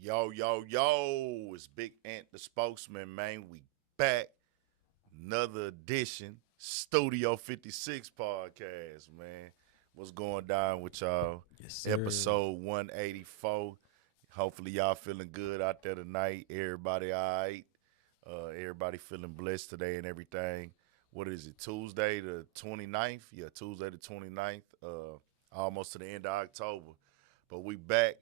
Yo, yo, yo, it's Big Ant the spokesman, man. We back. Another edition, Studio 56 podcast, man. What's going down with y'all? Yes, sir. Episode 184. Hopefully y'all feeling good out there tonight. Everybody all right. Everybody feeling blessed today and everything. What is it, Tuesday the 29th? Yeah, Tuesday the 29th. Almost to the end of October. But we back.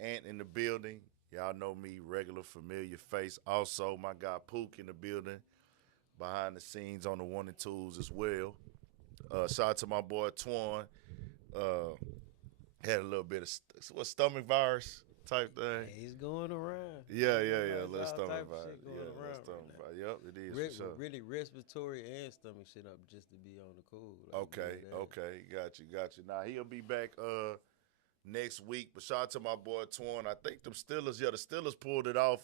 Ant in the building. Y'all know me, regular familiar face. Also, my guy Pook in the building, behind the scenes on the one and twos as well. Shout out to my boy Twan. Uh, had a little bit of stomach virus type thing. Hey, he's going around. Yeah. There's Little all stomach type of virus. shit going Yeah, around little stomach right now. virus. Yep, it is for sure. Really respiratory and stomach shit up just to be on the cool. Like, Okay, got you. Now he'll be back next week. But shout out to my boy Twan. I think the Steelers pulled it off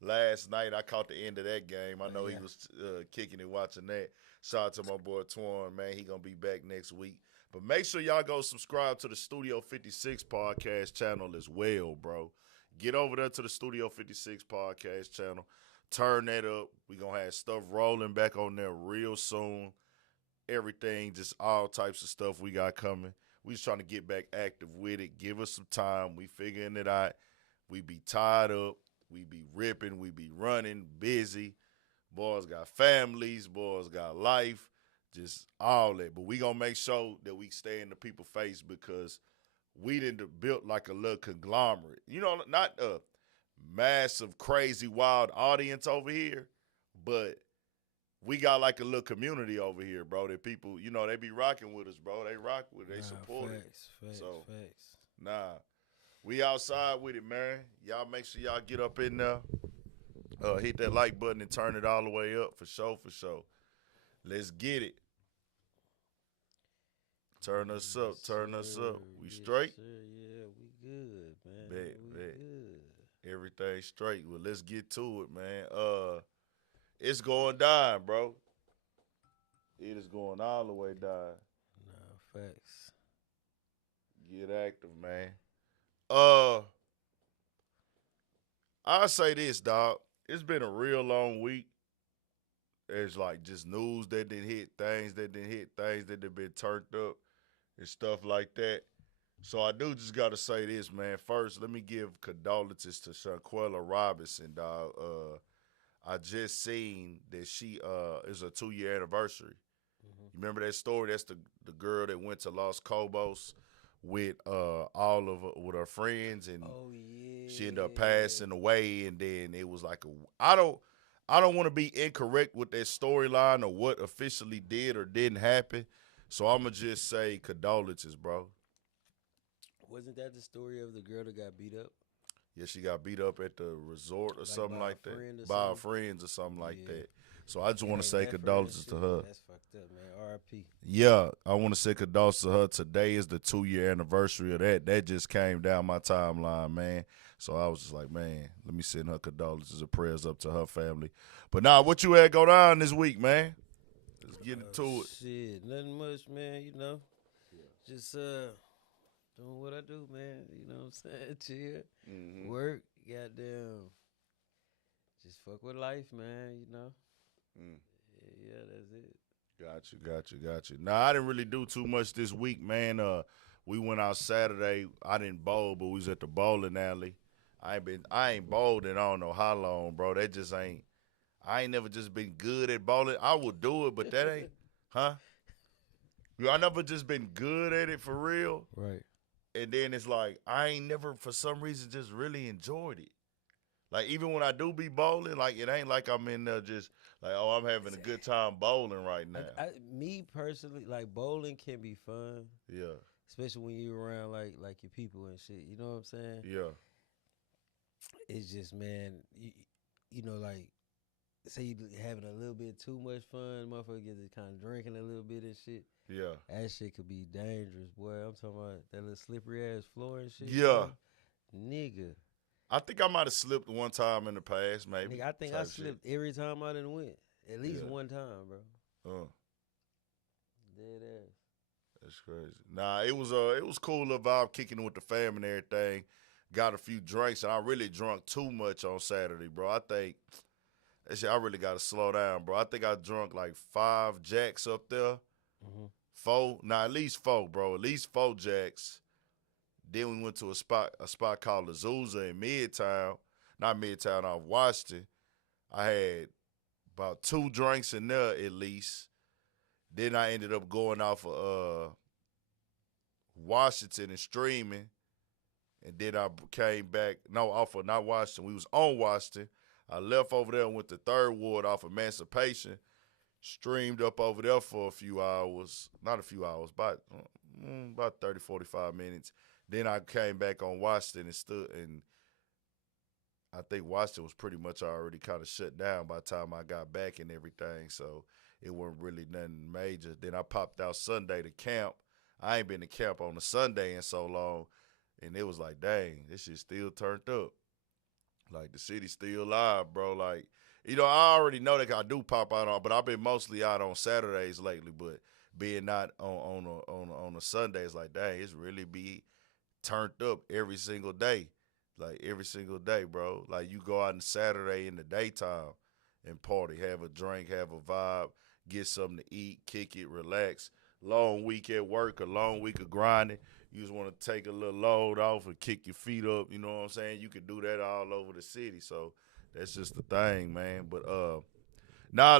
last night. I caught the end of that game. I know he was kicking it watching that. Shout out to my boy Twan, man. He gonna be back next week. But make sure y'all go subscribe to the Studio 56 podcast channel as well, bro. Get over there to the Studio 56 podcast channel. Turn that up. We gonna have stuff rolling back on there real soon. Everything, just all types of stuff we got coming. We just trying to get back active with it. Give us some time. We figuring it out. We be tied up. We be ripping. We be running, busy. Boys got families. Boys got life. Just all that. But we gonna make sure that we stay in the people's face because we didn't built like a little conglomerate. You know, not a massive, crazy, wild audience over here, but we got like a little community over here, bro. That people, you know, they be rocking with us, bro. They rock with it. They support it. Facts. Nah, we outside with it, man. Y'all make sure y'all get up in there. Hit that like button and turn it all the way up for sure. Let's get it. Turn us up. We straight? Sir. Yeah, we good, man. Bet. Good. Everything straight. Well, let's get to it, man. It's going down, bro. It is going all the way down. Nah, facts. Get active, man. I'll say this, dog. It's been a real long week. It's like just news that didn't hit, things that have been turned up and stuff like that. So I do just got to say this, man. First, let me give condolences to Shanquella Robinson, dog. I just seen that she is a 2-year anniversary. Mm-hmm. You remember that story? That's the girl that went to Los Cobos with with her friends, and she ended up passing away. And then it was like I don't want to be incorrect with that storyline or what officially did or didn't happen. So I'm gonna just say condolences, bro. Wasn't that the story of the girl that got beat up? Yeah, she got beat up at the resort or something like that. By her friends or something like that. So I just want to say condolences to her. That's fucked up, man. R.I.P. Yeah, I want to say condolences to her. Today is the 2-year anniversary of that. That just came down my timeline, man. So I was just like, man, let me send her condolences and prayers up to her family. But now, what you had go down this week, man? Let's get into it. Shit, nothing much, man. You know, just doing what I do, man. You know what I'm saying? Chill, work, goddamn. Just fuck with life, man. You know. Yeah, that's it. Got you. Nah, I didn't really do too much this week, man. We went out Saturday. I didn't bowl, but we was at the bowling alley. I ain't bowled in I don't know how long, bro. That just ain't. I ain't never just been good at bowling. I would do it, but that ain't, huh? I never just been good at it for real. Right. And then it's like I ain't never for some reason just really enjoyed it. Like even when I do be bowling, like it ain't like I'm in there just like, oh, I'm having a good time bowling right now. Me personally, like bowling can be fun. Yeah. Especially when you're around like your people and shit. You know what I'm saying? Yeah. It's just, man, you know, like say you having a little bit too much fun, motherfucker get to kind of drinking a little bit and shit. Yeah. That shit could be dangerous, boy. I'm talking about that little slippery ass floor and shit. Yeah. Nigga. I think I might have slipped one time in the past, maybe. Nigga, I think I slipped every time I done went. At least one time, bro. Dead ass. That's crazy. Nah, it was cool little vibe kicking with the fam and everything. got a few drinks, and I really drunk too much on Saturday, bro. I think I really got to slow down, bro. I think I drunk like 5 Jacks up there. Mm-hmm. 4, at least 4, bro. At least 4 Jacks. Then we went to a spot called Azusa in Midtown. Not Midtown, off Washington. I had about 2 drinks in there at least. Then I ended up going off of Washington and streaming. And then I came back, off of not Washington. We was on Washington. I left over there and went to 3rd Ward off Emancipation. Streamed up over there for a few hours. Not a few hours, about 30, 45 minutes. Then I came back on Washington and stood, and I think Washington was pretty much already kind of shut down by the time I got back and everything, so it wasn't really nothing major. Then I popped out Sunday to camp. I ain't been to camp on a Sunday in so long, and it was like, dang, this shit still turned up. Like, the city's still alive, bro. Like, I already know that I do pop out on, but I've been mostly out on Saturdays lately. But being not on a Sunday, it's like, dang, it's really be turned up every single day. Like, every single day, bro. Like, you go out on Saturday in the daytime and party, have a drink, have a vibe, get something to eat, kick it, relax. Long week at work, a long week of grinding. You just want to take a little load off and kick your feet up, you know what I'm saying? You can do that all over the city, so that's just the thing, man. But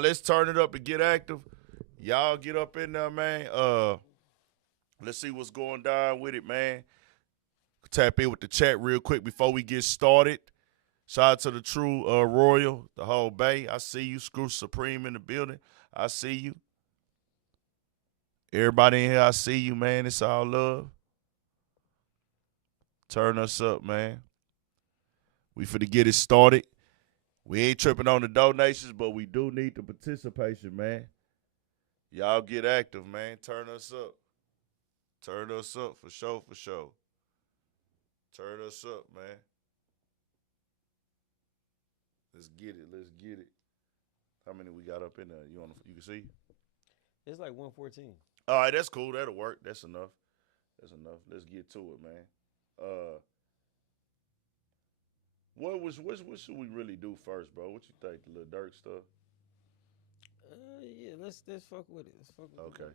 let's turn it up and get active. Y'all get up in there, man. Let's see what's going down with it, man. Tap in with the chat real quick before we get started. Shout out to the True Royal, the whole Bay. I see you. Screw Supreme in the building. I see you. Everybody in here, I see you, man. It's all love. Turn us up, man. We finna get it started. We ain't tripping on the donations, but we do need the participation, man. Y'all get active, man. Turn us up. Turn us up for sure, for sure. Turn us up, man. Let's get it. Let's get it. How many we got up in there? You can see? It's like 114. All right, that's cool. That'll work. That's enough. That's enough. Let's get to it, man. What should we really do first, bro? What you think, the Lil Durk stuff? Yeah, let's fuck with it. Let's fuck with it. Okay.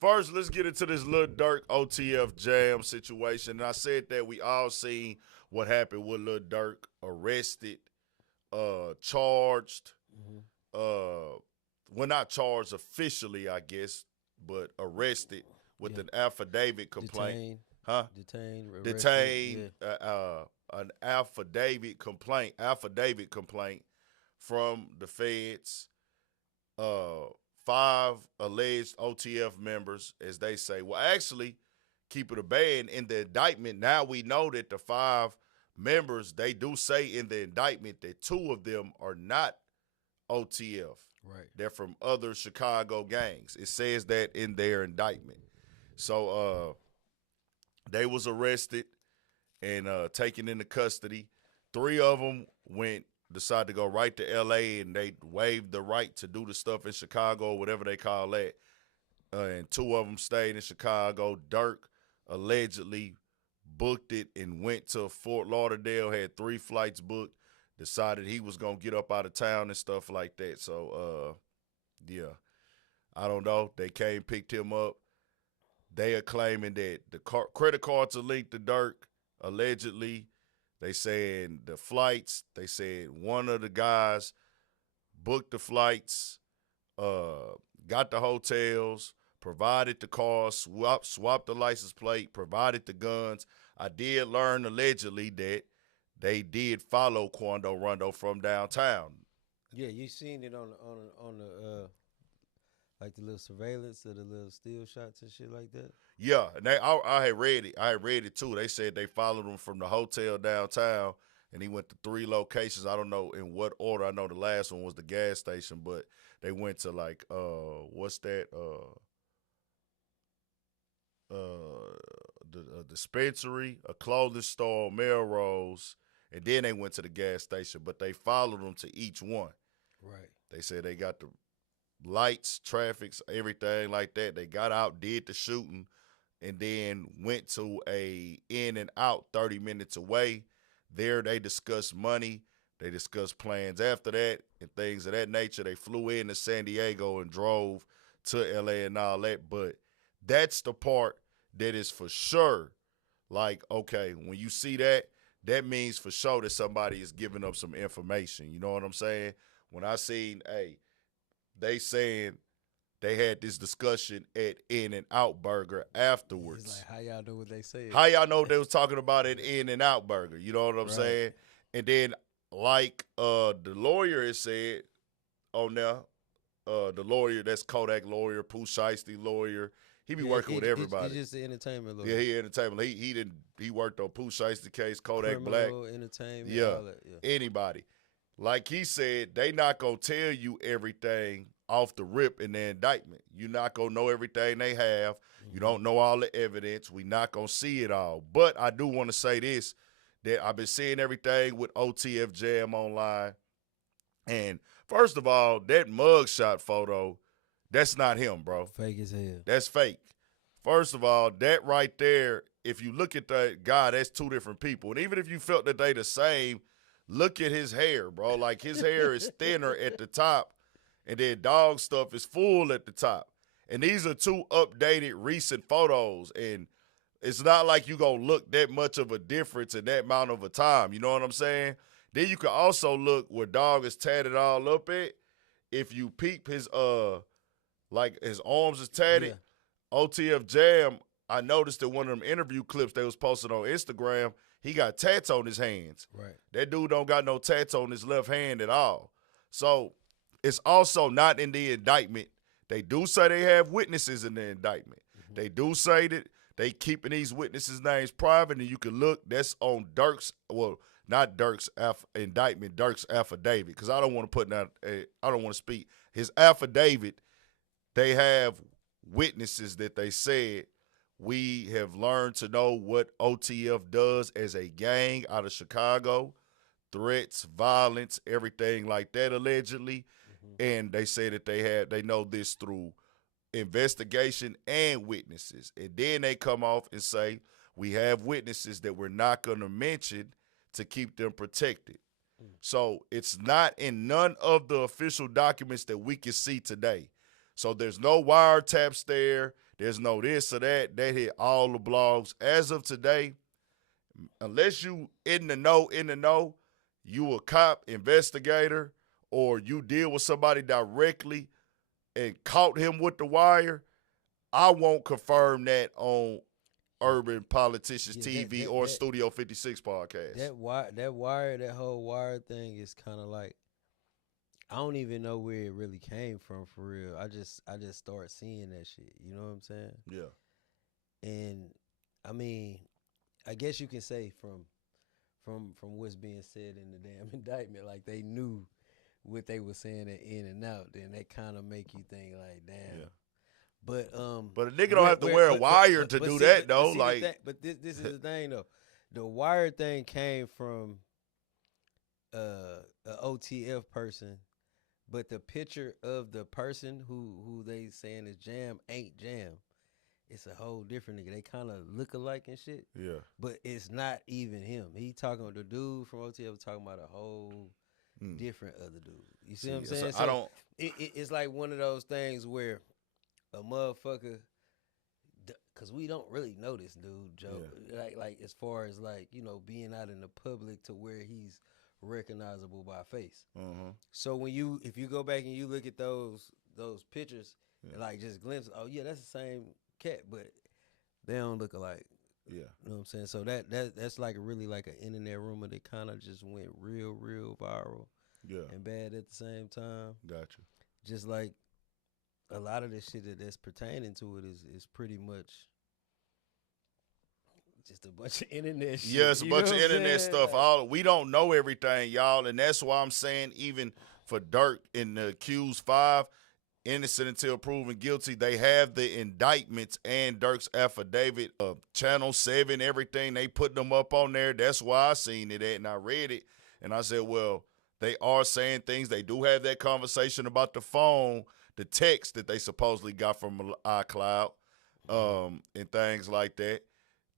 First, let's get into this Lil Durk OTF jam situation. And I said that we all seen what happened with Lil Durk, arrested, charged, well, not charged officially, I guess, but arrested with an affidavit complaint. Detained. Detained. An affidavit complaint from the feds. 5 alleged OTF members, as they say. Well, actually, keep it a band in the indictment. Now we know that the 5 members, they do say in the indictment that 2 of them are not OTF. Right. They're from other Chicago gangs. It says that in their indictment. So they was arrested and taken into custody. 3 of them decided to go right to L.A. and they waived the right to do the stuff in Chicago, whatever they call that. And 2 of them stayed in Chicago. Durk allegedly booked it and went to Fort Lauderdale, had 3 flights booked, decided he was going to get up out of town and stuff like that. So, yeah, I don't know. They came, picked him up. They are claiming that the credit cards are linked to Durk, allegedly. They saying the flights, they said one of the guys booked the flights, got the hotels, provided the cars, swapped the license plate, provided the guns. I did learn allegedly that they did follow Quando Rondo from downtown. Yeah, you seen it on the like the little surveillance of the little steel shots and shit like that. Yeah, and I had read it. I had read it too. They said they followed him from the hotel downtown, and he went to 3 locations. I don't know in what order. I know the last one was the gas station, but they went to like what's that? The dispensary, a clothing store, Melrose, and then they went to the gas station. But they followed them to each one. Right. They said they got the lights, traffics, everything like that. They got out, did the shooting, and then went to a in and out 30 minutes away. There they discussed money. They discussed plans after that and things of that nature. They flew into San Diego and drove to LA and all that. But that's the part that is for sure. Like, okay, when you see that, that means for sure that somebody is giving up some information. You know what I'm saying? When I seen, hey, they saying they had this discussion at In-N-Out Burger afterwards. It's like, how y'all know what they said? How y'all know they was talking about it In-N-Out Burger? You know what I'm Right. saying? And then, like the lawyer has said on there, the lawyer, that's Kodak lawyer, Pooh Shiesty lawyer. He be working with everybody. He's just the entertainment lawyer. Yeah, he entertainment. He worked on Pooh Shiesty case, Kodak Black. Entertainment, Yeah. all that. Yeah. Anybody. Like he said, they not gonna tell you everything off the rip in the indictment. You're not gonna know everything they have. You don't know all the evidence. We not gonna see it all. But I do want to say this, that I've been seeing everything with OTF Jam online. And first of all, that mugshot photo, that's not him, bro. Fake as hell. That's fake. First of all, that right there, if you look at that guy, that's two different people. And even if you felt that they the same, look at his hair, bro. Like his hair is thinner at the top, and then dog stuff is full at the top. And these are two updated recent photos, and it's not like you gonna look that much of a difference in that amount of a time. You know what I'm saying? Then you can also look where dog is tatted all up at. If you peep his like his arms is tatted, OTF Jam, I noticed in one of them interview clips they was posted on Instagram, he got tats on his hands. Right. That dude don't got no tats on his left hand at all. So it's also not in the indictment. They do say they have witnesses in the indictment. They do say that they keeping these witnesses' names private, and you can look. That's on Durk's, well, not Durk's indictment, Durk's affidavit, because I don't want to put that. I don't want to speak his affidavit. They have witnesses that they said, we have learned to know what OTF does as a gang out of Chicago, threats, violence, everything like that, allegedly. And they say that they know this through investigation and witnesses. And then they come off and say, we have witnesses that we're not going to mention to keep them protected. So it's not in none of the official documents that we can see today. So there's no wiretaps there. There's no this or that. That hit all the blogs. As of today, unless you in the know, you a cop, investigator, or you deal with somebody directly and caught him with the wire, I won't confirm that on Urban Politicians TV or Studio 56 podcast. That whole wire thing is kind of like, I don't even know where it really came from for real. I just started seeing that shit. You know what I'm saying? Yeah. And I mean, I guess you can say from what's being said in the damn indictment, like they knew what they were saying at In-N-Out, then that kind of make you think like, damn. Yeah. But a nigga don't have to wear a wire to do that though. But this is the thing though. The wire thing came from a OTF person, but the picture of the person who they saying is Jam ain't Jam. It's a whole different nigga. They kind of look alike and shit. Yeah. But it's not even him. He talking with the dude from OTF talking about a whole different other dude. You see what I'm saying? So I don't. It's like one of those things where a motherfucker, because we don't really know this dude, Joe. Yeah. Like as far as like, you know, being out in the public to where he's recognizable by face. So if you go back and you look at those pictures, and like just glimpses, oh yeah, that's the same cat, but they don't look alike. Yeah. You know what I'm saying? So that's like really like an internet rumor that kind of just went real viral. Yeah. And bad at the same time. Gotcha. Just like a lot of this shit that's pertaining to it is pretty much just a bunch of internet shit. Yeah, it's a bunch of internet stuff. We don't know everything, y'all, and that's why I'm saying even for Durk in the accused 5, innocent until proven guilty, they have the indictments and Durk's affidavit of Channel 7, everything. They put them up on there. That's why I seen it at, and I read it, and I said, well, they are saying things. They do have that conversation about the phone, the text that they supposedly got from iCloud. and things like that.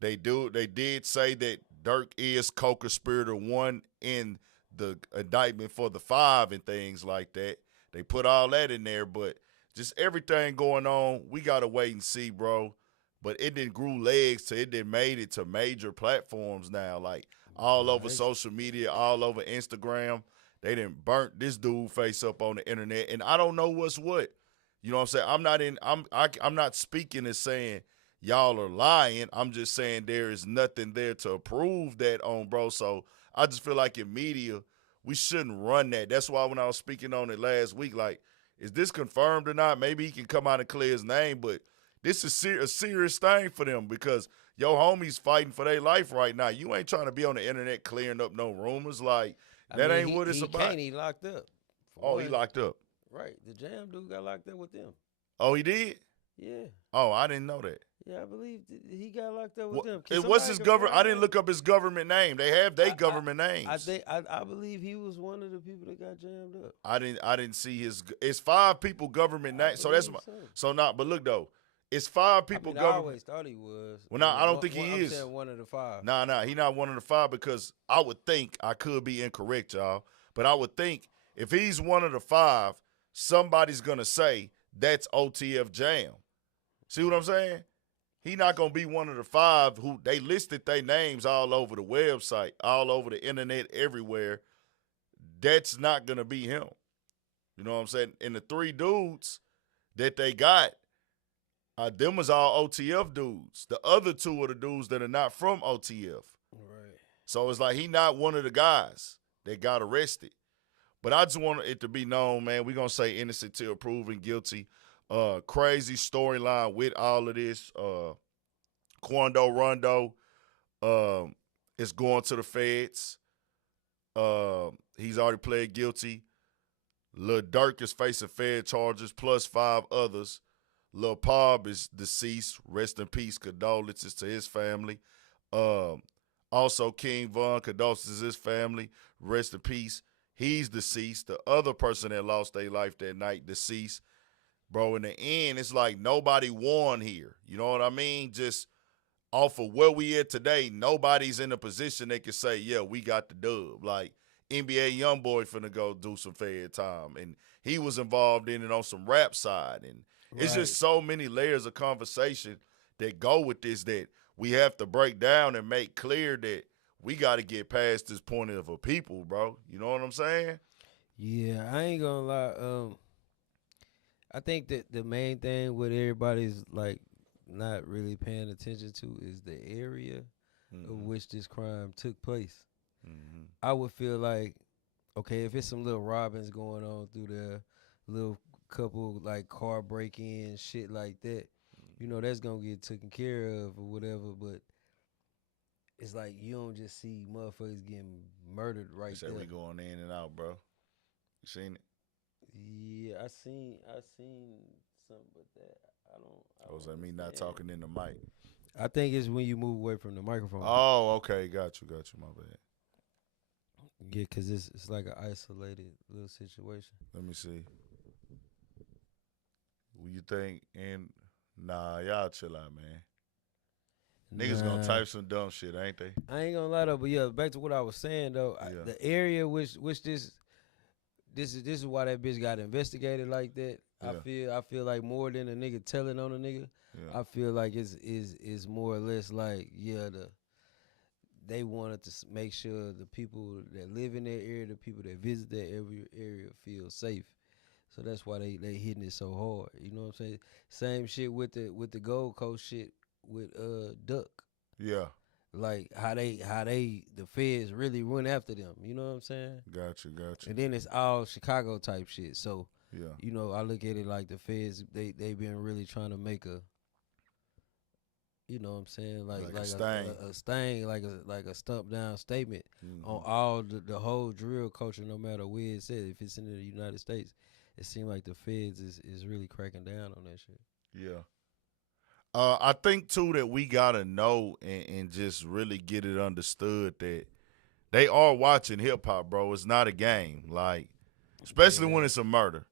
They did say that Durk is co-conspirator 1 in the indictment for the 5 and things like that. They put all that in there, but just everything going on, we gotta wait and see, bro. But it didn't grew legs to it didn't made it to major platforms now, like all over social media, all over Instagram. They didn't burnt this dude face up on the internet, and I don't know what's what. You know what I'm saying? I'm not speaking and saying y'all are lying. I'm just saying there is nothing there to prove that on, bro. So I just feel like in media, we shouldn't run that. That's why when I was speaking on it last week, like, is this confirmed or not? Maybe he can come out and clear his name, but this is a serious thing for them because your homies fighting for their life right now. You ain't trying to be on the internet clearing up no rumors. Like, that ain't what it's about. He locked up. Oh, he locked up. Right. The Jam dude got locked up with them. Oh, he did? Yeah. Oh, I didn't know that. Yeah, I believe he got locked up with them. What's his government? I didn't look up his government name. They have their government names. I believe he was one of the people that got jammed up. I didn't see his. It's 5 people government names. So that's not. But look though, it's 5 people government. I always thought he was. Well, no, I don't think he is. I'm saying one of the 5. Nah, he not one of the 5 because I would think, I could be incorrect, y'all, but I would think if he's one of the 5, somebody's gonna say that's OTF Jam. See what I'm saying? He not gonna be one of the 5 who they listed their names all over the website, all over the internet, everywhere. That's not gonna be him. You know what I'm saying? And the 3 dudes that they got, them was all OTF dudes. The other 2 are the dudes that are not from OTF. Right. So it's like he not one of the guys that got arrested. But I just want it to be known, man, we're going to say innocent till proven guilty. Crazy storyline with all of this. Quando Rondo is going to the feds. He's already pled guilty. Lil Durk is facing Fed charges plus 5 others. Lil Pub is deceased. Rest in peace. Condolences to his family. Also, King Von, condolences to his family. Rest in peace. He's deceased. The other person that lost their life that night, deceased. Bro, in the end, it's like nobody won here. You know what I mean? Just off of where we at today, nobody's in a position they can say, yeah, we got the dub. Like, NBA YoungBoy finna go do some Fed time. And he was involved in it on some rap side. And it's just so many layers of conversation that go with this that we have to break down and make clear that we got to get past this point of a people, bro. You know what I'm saying? Yeah, I ain't gonna lie. I think that the main thing what everybody's like not really paying attention to is the area of which this crime took place. Mm-hmm. I would feel like, okay, if it's some little robbings going on through there, little couple like car break-in, shit like that, you know, that's gonna get taken care of or whatever, but it's like you don't just see motherfuckers getting murdered right there. We going in and out, bro. You seen it? Yeah, I seen something but that. I was that me not talking in the mic? I think it's when you move away from the microphone. Oh, okay, got you, my bad. Yeah, cause it's like an isolated little situation. Let me see. What you think? And nah, y'all chill out, man. Niggas gonna type some dumb shit, ain't they? I ain't gonna lie though, but yeah, back to what I was saying though. Yeah. The area which this is why that bitch got investigated like that. Yeah. I feel like more than a nigga telling on a nigga. Yeah. I feel like it's more or less like they wanted to make sure the people that live in that area, the people that visit that area feel safe. So that's why they hitting it so hard. You know what I'm saying? Same shit with the Gold Coast shit with Duck. Yeah. Like how the feds really went after them. You know what I'm saying? Got you. And then it's all Chicago type shit. So yeah, you know, I look at it like the feds they been really trying to make a, you know what I'm saying, like a stain, like a stump down statement on all the whole drill culture, no matter where it's at. If it's in the United States, it seems like the feds is really cracking down on that shit. Yeah. I think too that we gotta know and just really get it understood that they are watching hip hop, bro. It's not a game, like especially when it's a murder.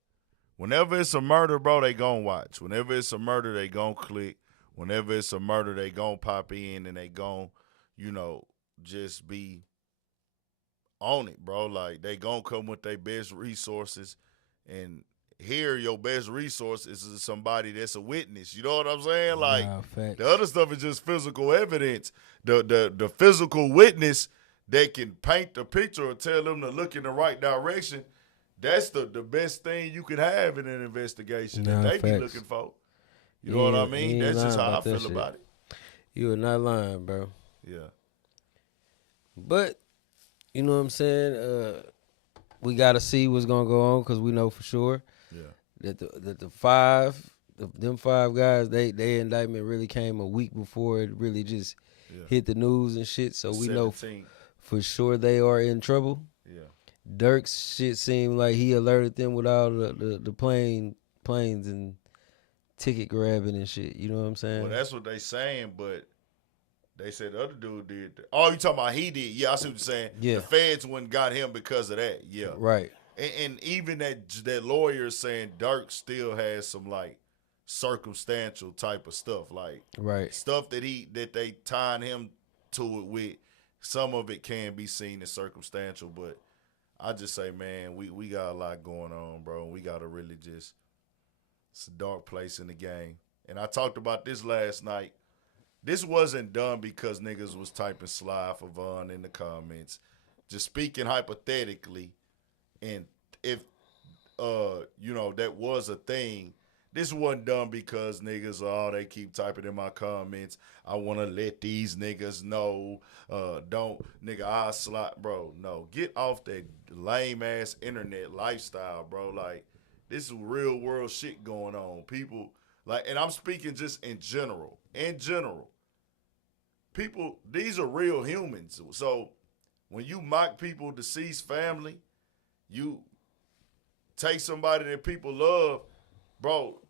Whenever it's a murder, bro, they gon' watch. Whenever it's a murder, they gon' click. whenever it's a murder, they gon' pop in and they gon', just be on it, bro. Like, they gon' come with their best resources, and here your best resource is somebody that's a witness. You know what I'm saying? Like, the other stuff is just physical evidence. The physical witness that can paint the picture or tell them to look in the right direction, that's the best thing you could have in an investigation that they be looking for. You know what I mean? That's just how I feel about it. You are not lying, bro. Yeah. But, you know what I'm saying? We got to see what's going to go on because we know for sure that them five guys, they indictment really came a week before it really just hit the news and shit. So we 17. Know for sure they are in trouble. Yeah. Durk's shit seemed like he alerted them with all the planes and ticket grabbing and shit. You know what I'm saying? Well, that's what they saying, but they said the other dude did. Oh, you talking about he did? Yeah, I see what you're saying. Yeah. The feds went and got him because of that. Yeah. Right. And even that lawyer is saying Durk still has some like circumstantial type of stuff, like stuff that they tying him to it with. Some of it can be seen as circumstantial, but I just say, man, we got a lot going on, bro. We got to really just, it's a dark place in the game. And I talked about this last night. This wasn't done because niggas was typing Sly for Von in the comments. Just speaking hypothetically, and if, that was a thing, this wasn't done because niggas, they keep typing in my comments. I want to let these niggas know. I'll slot, bro. No, get off that lame-ass internet lifestyle, bro. Like, this is real world shit going on. People, like, and I'm speaking just in general. In general. People, these are real humans. So, when you mock people, deceased family, you take somebody that people love, bro,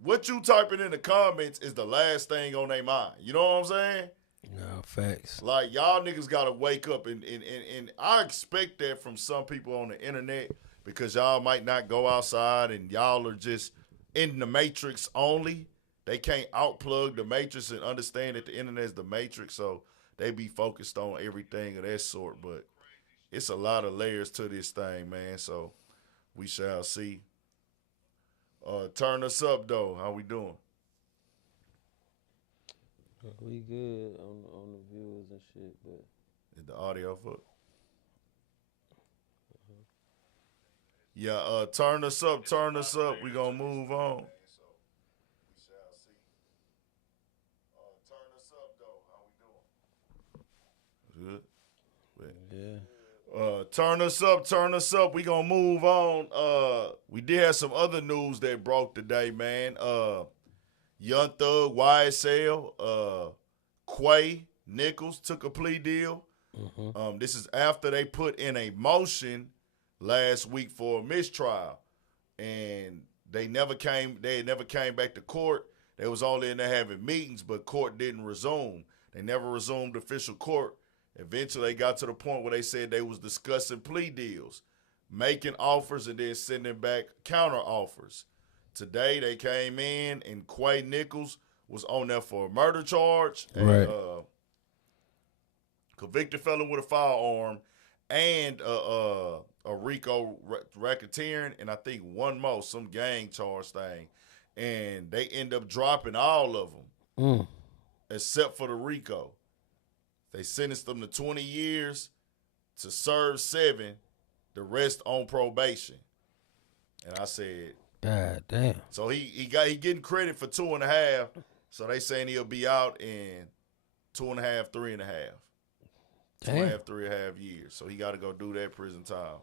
what you typing in the comments is the last thing on their mind. You know what I'm saying? No, facts. Like, y'all niggas got to wake up, and I expect that from some people on the internet because y'all might not go outside and y'all are just in the matrix only. They can't outplug the matrix and understand that the internet is the matrix, so they be focused on everything of that sort. But it's a lot of layers to this thing, man, so we shall see. Turn us up, though. How we doing? We good on the viewers and shit, but is the audio up? Yeah, turn us up. We gonna move on. Good. Yeah. Turn us up. We gonna move on. We did have some other news that broke today, man. Young Thug, YSL, Quay, Nichols took a plea deal. Mm-hmm. This is after they put in a motion last week for a mistrial, and they had never came back to court. They was only in there having meetings, but court didn't resume. They never resumed official court. Eventually, they got to the point where they said they was discussing plea deals, making offers and then sending back counter offers. Today, they came in, and Quay Nichols was on there for a murder charge, right. a convicted felon with a firearm, and a RICO racketeering, and I think one more, some gang charge thing. And they end up dropping all of them, except for the RICO. They sentenced them to 20 years to serve 7, the rest on probation. And I said, God damn. So he getting credit for 2.5. So they saying he'll be out in 2.5, 3.5. Damn. 2.5, 3.5 years. So he got to go do that prison time.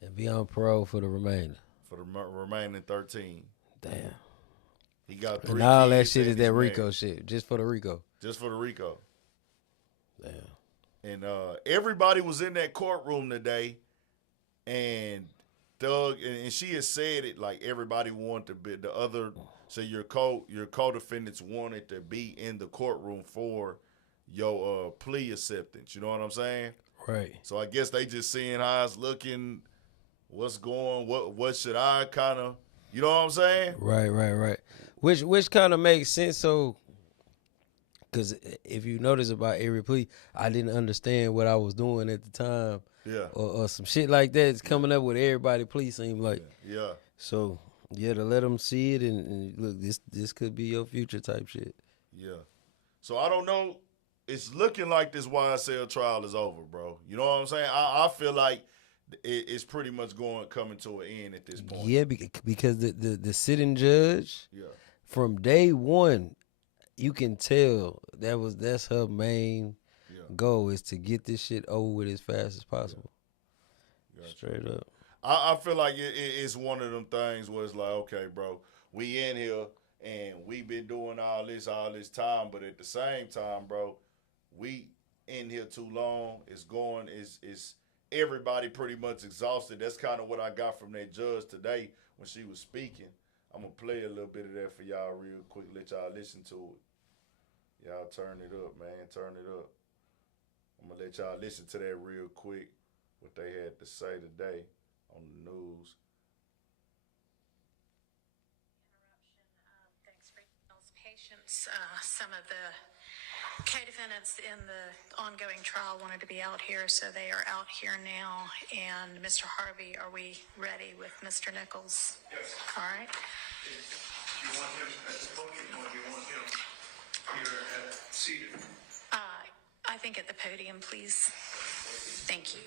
And be on parole for the remainder. For the remaining 13. Damn. He got 3 and all kids that shit is that married. RICO shit. Just for the RICO. Just for the RICO. Damn. And everybody was in that courtroom today, and Doug, and she has said it like everybody wanted to be the other. So your co-defendants wanted to be in the courtroom for your plea acceptance. You know what I'm saying? Right. So I guess they just seeing how it's looking, what's going, what should I kind of, you know what I'm saying? Right. Which kind of makes sense. So, because if you notice about every plea, I didn't understand what I was doing at the time. Yeah. Or some shit like that. It's coming up with everybody plea seem like. Yeah. So, yeah, to let them see it and look, this could be your future type shit. Yeah. So, I don't know. It's looking like this YSL trial is over, bro. You know what I'm saying? I feel like it's pretty much coming to an end at this point. Yeah, because the sitting judge, from day one, you can tell that's her main goal is to get this shit over with as fast as possible. Gotcha. Straight up. I feel like it's one of them things where it's like, okay, bro, we in here and we been doing all this time, but at the same time, bro, we in here too long. It's everybody pretty much exhausted. That's kind of what I got from that judge today when she was speaking. I'm going to play a little bit of that for y'all real quick, let y'all listen to it. Y'all turn it up, man. Turn it up. I'm going to let y'all listen to that real quick, what they had to say today on the news. Thanks for y'all's patience. Some of the co-defendants in the ongoing trial wanted to be out here, so they are out here now. And Mr. Harvey, are we ready with Mr. Nichols? Yes. All right. Do you want him at the podium or do you want him here seated? I think at the podium, please. Thank you.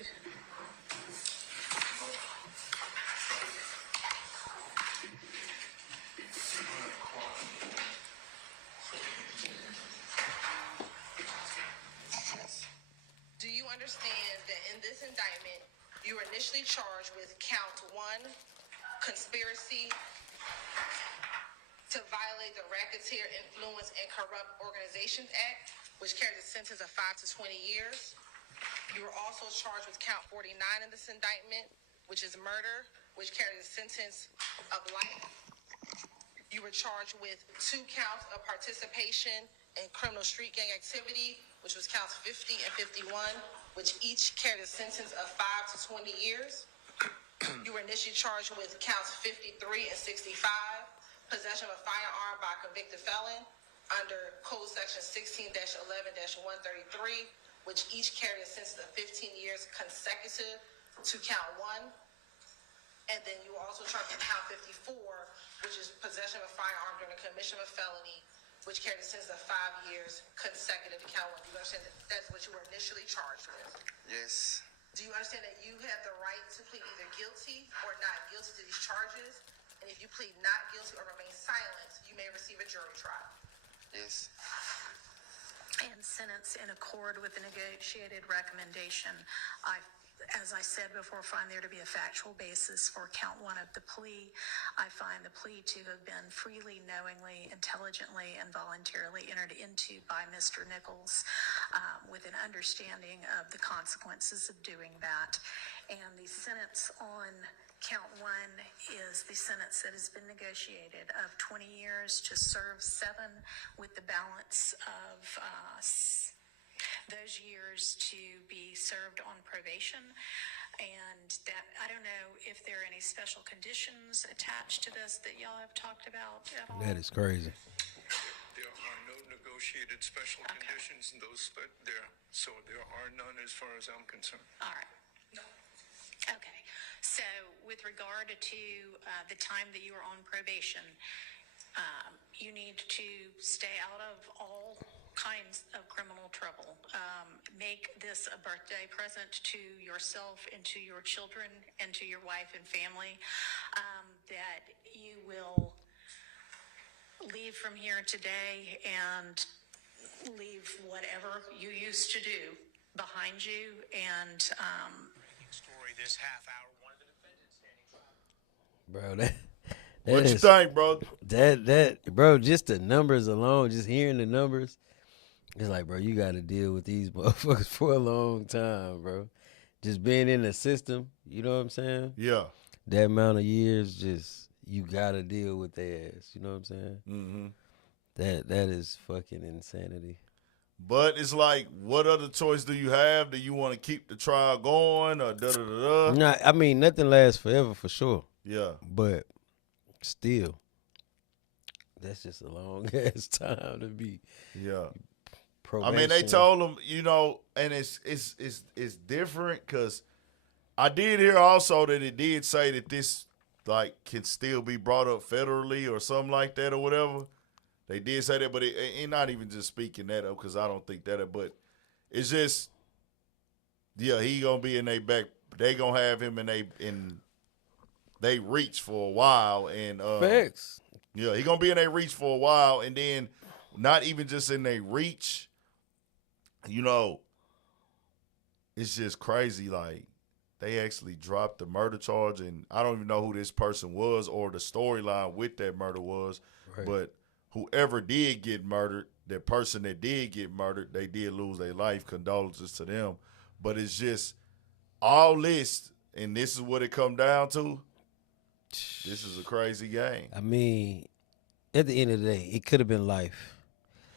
Do you understand that in this indictment, you were initially charged with count 1, conspiracy to violate the Racketeer Influence and Corrupt Organizations Act, which carries a sentence of 5 to 20 years. You were also charged with count 49 in this indictment, which is murder, which carries a sentence of life. You were charged with 2 counts of participation in criminal street gang activity, which was counts 50 and 51, which each carried a sentence of 5 to 20 years. You were initially charged with counts 53 and 65, possession of a firearm by a convicted felon under Code Section 16-11-133, which each carried a sentence of 15 years consecutive to count 1. And then you were also charged with count 54, which is possession of a firearm during the commission of a felony, which carried a sentence of 5 years consecutive to count 1. Do you understand that that's what you were initially charged with? Yes. Do you understand that you have the right to plead either guilty or not guilty to these charges? And if you plead not guilty or remain silent, you may receive a jury trial. Yes. And sentence in accord with the negotiated recommendation. As I said before, find there to be a factual basis for count 1 of the plea. I find the plea to have been freely, knowingly, intelligently, and voluntarily entered into by Mr. Nichols with an understanding of the consequences of doing that. And the sentence on count 1 is the sentence that has been negotiated of 20 years to serve 7 with the balance of those years to be served on probation. And that, I don't know if there are any special conditions attached to this that y'all have talked about at all. That is crazy. There are no negotiated special conditions in those there, so there are none as far as I'm concerned. All right. Okay. So with regard to the time that you were on probation, you need to stay out of all kinds of criminal trouble. Make this a birthday present to yourself and to your children and to your wife and family, that you will leave from here today and leave whatever you used to do behind you. And story this half hour, one of the defendants standing trial. Bro, What you think, bro? Bro, just the numbers alone, just hearing the numbers, it's like, bro, you got to deal with these motherfuckers for a long time, bro. Just being in the system, you know what I'm saying? Yeah. That amount of years, just, you got to deal with their ass, you know what I'm saying? Mm-hmm. That is fucking insanity. But it's like, what other choice do you have? Do you want to keep the trial going or da-da-da-da? Nah, I mean, nothing lasts forever for sure. Yeah. But still, that's just a long ass time to be. Yeah. Probation. I mean, they told him, you know, and it's different because I did hear also that it did say that this like can still be brought up federally or something like that or whatever. They did say that, but it not even just speaking that up because I don't think that. But it's just, yeah, he gonna be in their back. They gonna have him in they reach for a while and Facts. yeah, he gonna be in their reach for a while and then not even just in their reach. You know, it's just crazy. Like, they actually dropped the murder charge, and I don't even know who this person was or the storyline with that murder was. Right. But whoever did get murdered, that person that did get murdered, they did lose their life. Condolences to them. But it's just all this, and this is what it come down to. This is a crazy game. I mean, at the end of the day, it could have been life.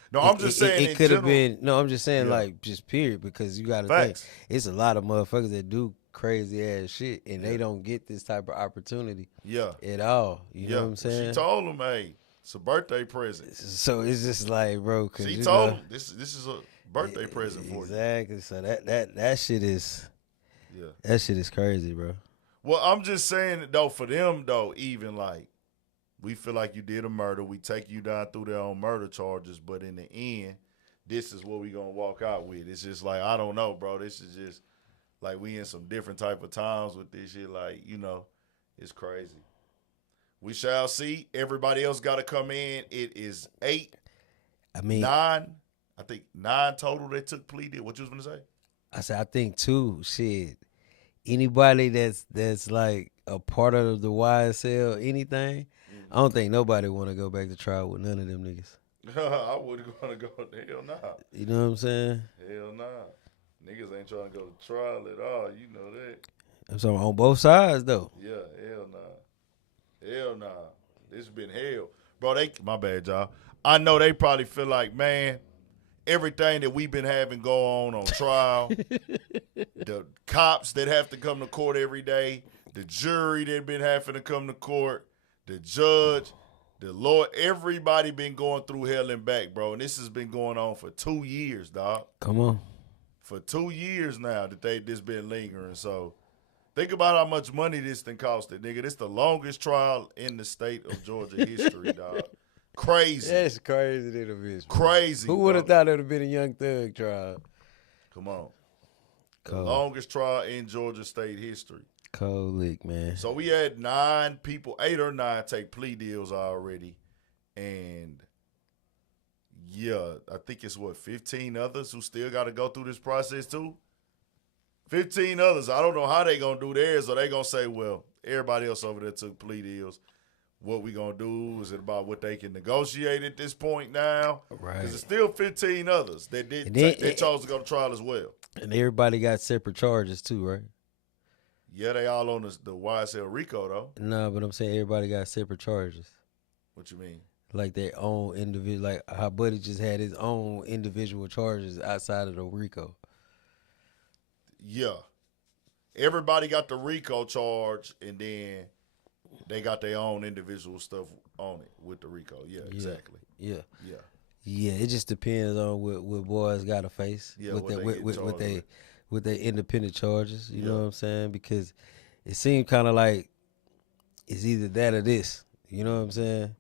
No, I'm just saying it could have general, been. No, I'm just saying Yeah. like just period because you got to think Facts. it's a lot of motherfuckers that do crazy ass shit and they don't get this type of opportunity Yeah. at all. You know what I'm saying? She told him, hey, it's a birthday present. So it's just like, bro. Cause She you told know, him this is a birthday present for you. Exactly. So that shit is Yeah. that shit is crazy, bro. Well, I'm just saying though, for them though, even like we feel like you did a murder, we take you down through their own murder charges, but in the end, this is what we gonna walk out with. It's just like, I don't know, bro. This is just like we in some different type of times with this shit. Like, you know, it's crazy. We shall see. Everybody else got to come in. It is 8, I mean, 9. I think 9 total that took plea deal. What you was gonna say? I said I think too. Shit, anybody that's like a part of the YSL anything, I don't think nobody want to go back to trial with none of them niggas. I wouldn't want to go. Hell nah. You know what I'm saying? Hell nah. Niggas ain't trying to go to trial at all. You know that. I'm saying on both sides though. Yeah, hell nah. Hell nah. This been hell. Bro, my bad, y'all. I know they probably feel like, man, everything that we've been having go on trial, the cops that have to come to court every day, the jury that been having to come to court, the judge, the lawyer, everybody been going through hell and back, bro. And this has been going on for 2 years, dog. Come on. For 2 years now that this been lingering. So think about how much money this thing costed, nigga. This the longest trial in the state of Georgia history, dog. Crazy. That's crazy than a bitch. Crazy. Who would have thought it would have been a Young Thug trial? Come on. The Cold. longest trial in Georgia state history. Cold lick, man. So we had 9 people, 8 or 9 take plea deals already. And yeah, I think it's 15 others who still got to go through this process too? 15 others. I don't know how they going to do theirs, or they going to say, well, everybody else over there took plea deals. What we going to do? Is it about what they can negotiate at this point now? Right. Because there's still 15 others that they chose to go to trial as well. And everybody got separate charges too, right? Yeah, they all on the YSL RICO, though. No, but I'm saying everybody got separate charges. What you mean? Like their own individual, like how Buddy just had his own individual charges outside of the RICO. Yeah. Everybody got the RICO charge, and then they got their own individual stuff on it with the RICO. Yeah, exactly. Yeah. Yeah. Yeah, it just depends on what boys got to face with their independent charges. You know what I'm saying? Because it seems kind of like it's either that or this. You know what I'm saying?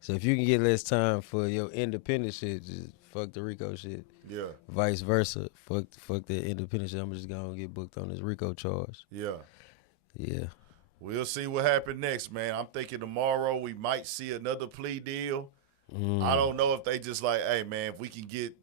So if you can get less time for your independent shit, just fuck the RICO shit. Yeah. Vice versa, fuck the independent shit. I'm just gonna get booked on this RICO charge. Yeah. Yeah. We'll see what happens next, man. I'm thinking tomorrow we might see another plea deal. I don't know if they just like, hey, man, if we can get,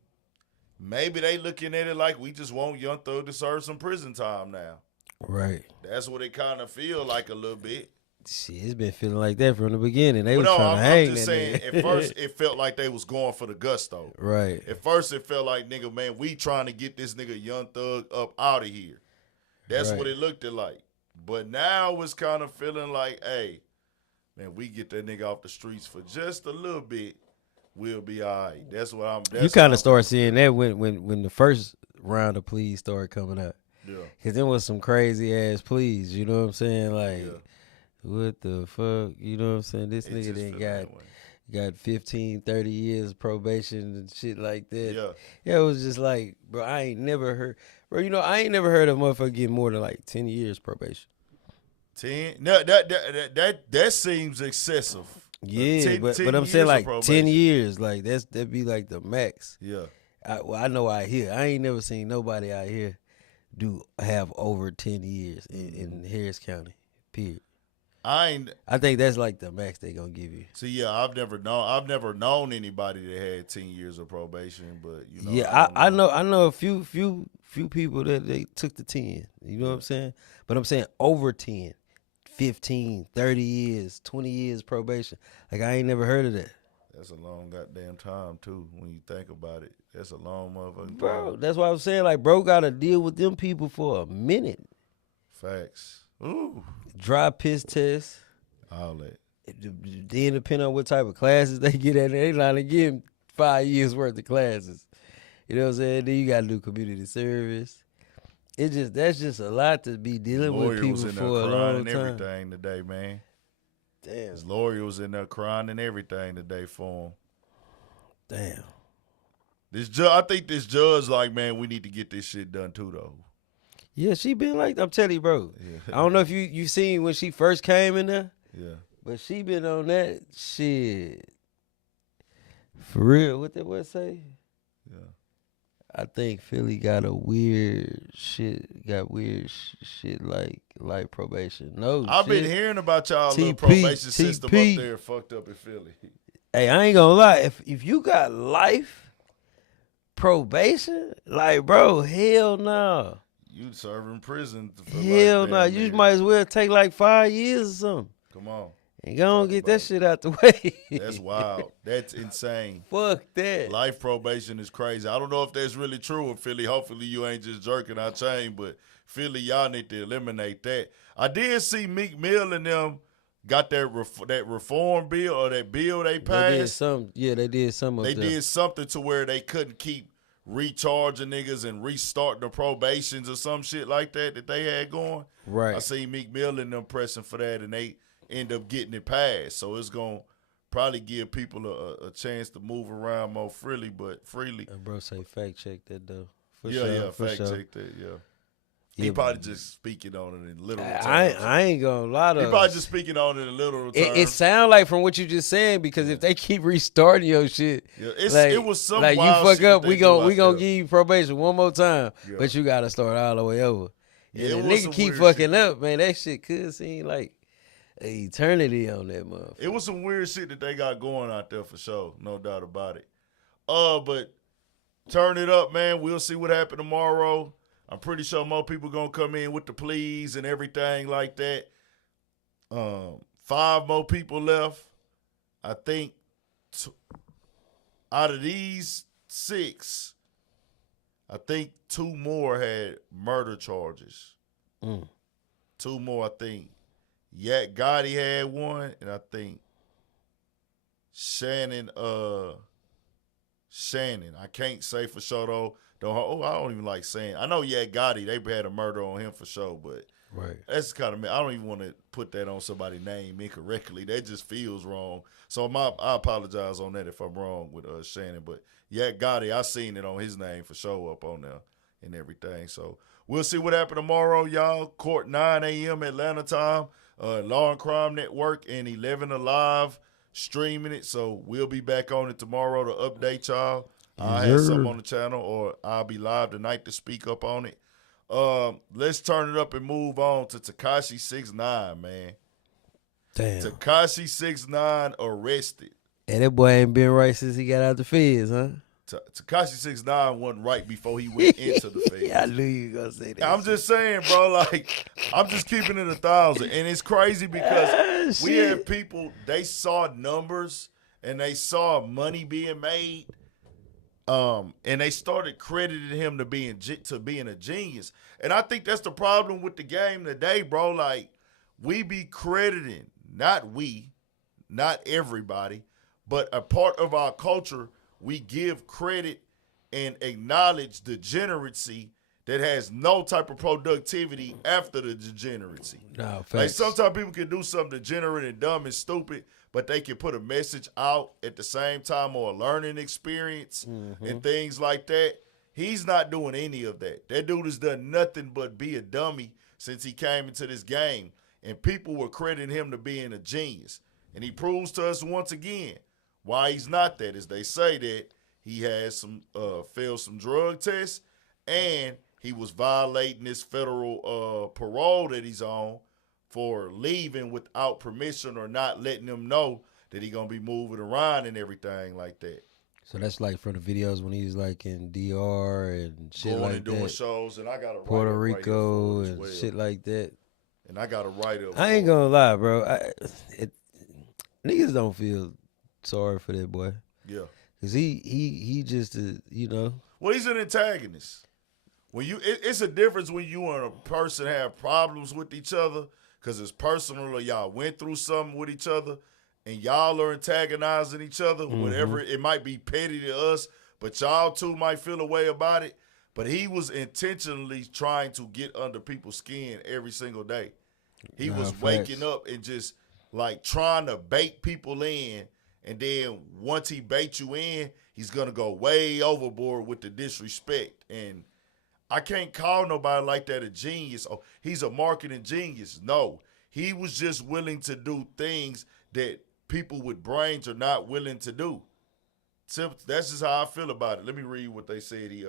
maybe they looking at it like we just want Young Thug to serve some prison time now. Right. That's what it kind of feel like a little bit. Shit, it's been feeling like that from the beginning. They was No, trying to hang I'm just that saying, nigga. at first it felt like they was going for the gusto. Right. At first it felt like, nigga, man, we trying to get this nigga Young Thug up out of here. That's what it looked like. But now it's kind of feeling like, hey, man, we get that nigga off the streets for just a little bit, we'll be all right. That's what I'm. You kind of start seeing that when the first round of pleas started coming out. Yeah. Because there was some crazy ass pleas. You know what I'm saying? Like, what the fuck? You know what I'm saying? This nigga didn't got. got 15, 30 years probation and shit like that. Yeah. Yeah, it was just like, bro, I ain't never heard, bro, you know, I ain't never heard of a motherfucker get more than like 10 years probation. 10? No, that seems excessive. Yeah, 10 but I'm years saying of like probation. 10 years, like that'd be like the max. Yeah. I know out here, I ain't never seen nobody out here have over 10 years in Harris County, period. I think that's like the max they gonna give you. See, yeah, I've never known anybody that had 10 years of probation, but you know. Yeah, I know a few people that they took the 10. You know what I'm saying? But I'm saying over 10, 15, 30 years, 20 years probation. Like I ain't never heard of that. That's a long goddamn time too. When you think about it, that's a long motherfucking Bro, time. that's why I was saying like, bro, gotta deal with them people for a minute. Facts. Ooh. Dry piss test. All that. Then depending on what type of classes they get at, they not getting 5 years worth of classes. You know what I'm saying? Then you gotta do community service. That's just a lot to be dealing with people was in for there a crying long and time. everything today, man. Damn. His lawyer was in there crying and everything today for him. Damn. I think this judge like, man, we need to get this shit done too, though. Yeah, she been like, I'm telling you, bro. Yeah. I don't know if you seen when she first came in there. Yeah. But she been on that shit. For real, what say? Yeah. I think Philly got weird shit like probation. No, I've been shit. hearing about y'all little TP, probation system up TP. there fucked up in Philly. Hey, I ain't gonna lie. If you got life probation, like, bro, hell no. You serving prison for Hell like no. damn You near. might as well take like 5 years or something. Come on. And go and Talk get about that it. shit out the way. That's wild. That's insane. Fuck that. Life probation is crazy. I don't know if that's really true in Philly. Hopefully you ain't just jerking our chain, but Philly, y'all need to eliminate that. I did see Meek Mill and them got that reform bill or that bill they passed. They did some. Yeah, they did some of They that. did something to where they couldn't keep recharging niggas and restarting the probations or some shit like that they had going. Right. I seen Meek Mill and them pressing for that, and they end up getting it passed. So it's going to probably give people a chance to move around more freely. And bro say fact check that though. For yeah, sure, yeah, for fact sure. check that, yeah. He Yeah, probably just speaking on it in literal terms. I ain't gonna lie to He probably just speaking on it in literal terms. It sound like from what you just saying, because if they keep restarting your shit, Yeah, like, it was some like wild you fuck shit up, that we they gonna do out give there. you probation one more time, Yeah. but you gotta start all the way over. Yeah, And it the was nigga some keep weird fucking shit. up, man. That shit could seem like an eternity on that motherfucker. It was some weird shit that they got going out there for sure, no doubt about it. But turn it up, man. We'll see what happens tomorrow. I'm pretty sure more people gonna come in with the pleas and everything like that. 5 more people left. I think out of these 6, I think 2 more had murder charges. 2 more, I think. Yak Gotti had one, and I think Shannon. I can't say for sure though. I don't even like saying. I know Yak Gotti, they had a murder on him for sure, but Right. that's kind of. I don't even want to put that on somebody's name incorrectly. That just feels wrong. So I apologize on that if I'm wrong with Shannon. But Yak Gotti, I seen it on his name for sure up on there and everything. So we'll see what happens tomorrow, y'all. Court 9 a.m. Atlanta time. Law and Crime Network and 11 Alive streaming it. So we'll be back on it tomorrow to update y'all. I'll have something on the channel, or I'll be live tonight to speak up on it. Let's turn it up and move on to Tekashi 6ix9ine, man. Damn. Tekashi 6ix9ine arrested. And that boy ain't been right since he got out the feds, huh? Tekashi 6ixnine wasn't right before he went into the feds. I knew you were gonna say that. I'm just saying, bro, like, I'm just keeping it 1,000. And it's crazy because we have people, they saw numbers and they saw money being made. And they started crediting him to being a genius. And I think that's the problem with the game today, bro. Like, we be crediting, not everybody, but a part of our culture, we give credit and acknowledge degeneracy that has no type of productivity after the degeneracy. No, facts. Like sometimes people can do something degenerate and dumb and stupid, but they can put a message out at the same time or a learning experience and things like that. He's not doing any of that. That dude has done nothing but be a dummy since he came into this game. And people were crediting him to being a genius. And he proves to us once again why he's not that. Is they say that he has failed some drug tests and he was violating this federal parole that he's on for leaving without permission or not letting them know that he's going to be moving around and everything like that. So that's like from the videos when he's like in DR and shit Going like and doing that. shows, and I got to Puerto Rico and shit like that. And I got to write up. I ain't gonna lie, bro. Niggas don't feel sorry for that boy. Yeah. Cause he just Well, he's an antagonist. When it's a difference when you and a person have problems with each other because it's personal or y'all went through something with each other and y'all are antagonizing each other, whatever. It might be petty to us, but y'all too might feel a way about it. But he was intentionally trying to get under people's skin every single day. He was waking up and just like trying to bait people in. And then once he baits you in, he's going to go way overboard with the disrespect. And I can't call nobody like that a genius. Oh, he's a marketing genius. No, he was just willing to do things that people with brains are not willing to do. That's just how I feel about it. Let me read what they said he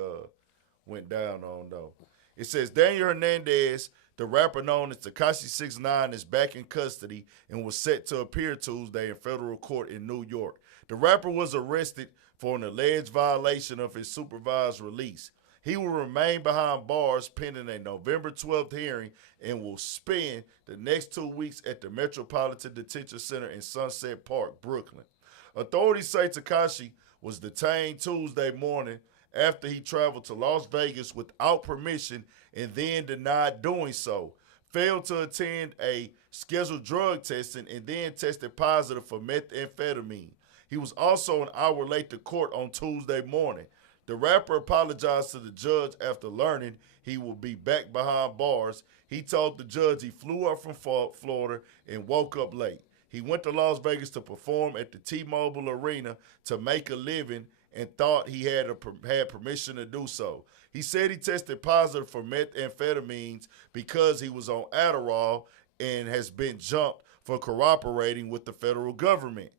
went down on, though. It says, Daniel Hernandez, the rapper known as Tekashi 6ix9ine, is back in custody and was set to appear Tuesday in federal court in New York. The rapper was arrested for an alleged violation of his supervised release. He will remain behind bars pending a November 12th hearing and will spend the next 2 weeks at the Metropolitan Detention Center in Sunset Park, Brooklyn. Authorities say Tekashi was detained Tuesday morning after he traveled to Las Vegas without permission and then denied doing so, failed to attend a scheduled drug testing, and then tested positive for methamphetamine. He was also an hour late to court on Tuesday morning. The rapper apologized to the judge after learning he will be back behind bars. He told the judge he flew up from Florida and woke up late. He went to Las Vegas to perform at the T-Mobile Arena to make a living and thought he had permission to do so. He said he tested positive for methamphetamines because he was on Adderall and has been jumped for cooperating with the federal government.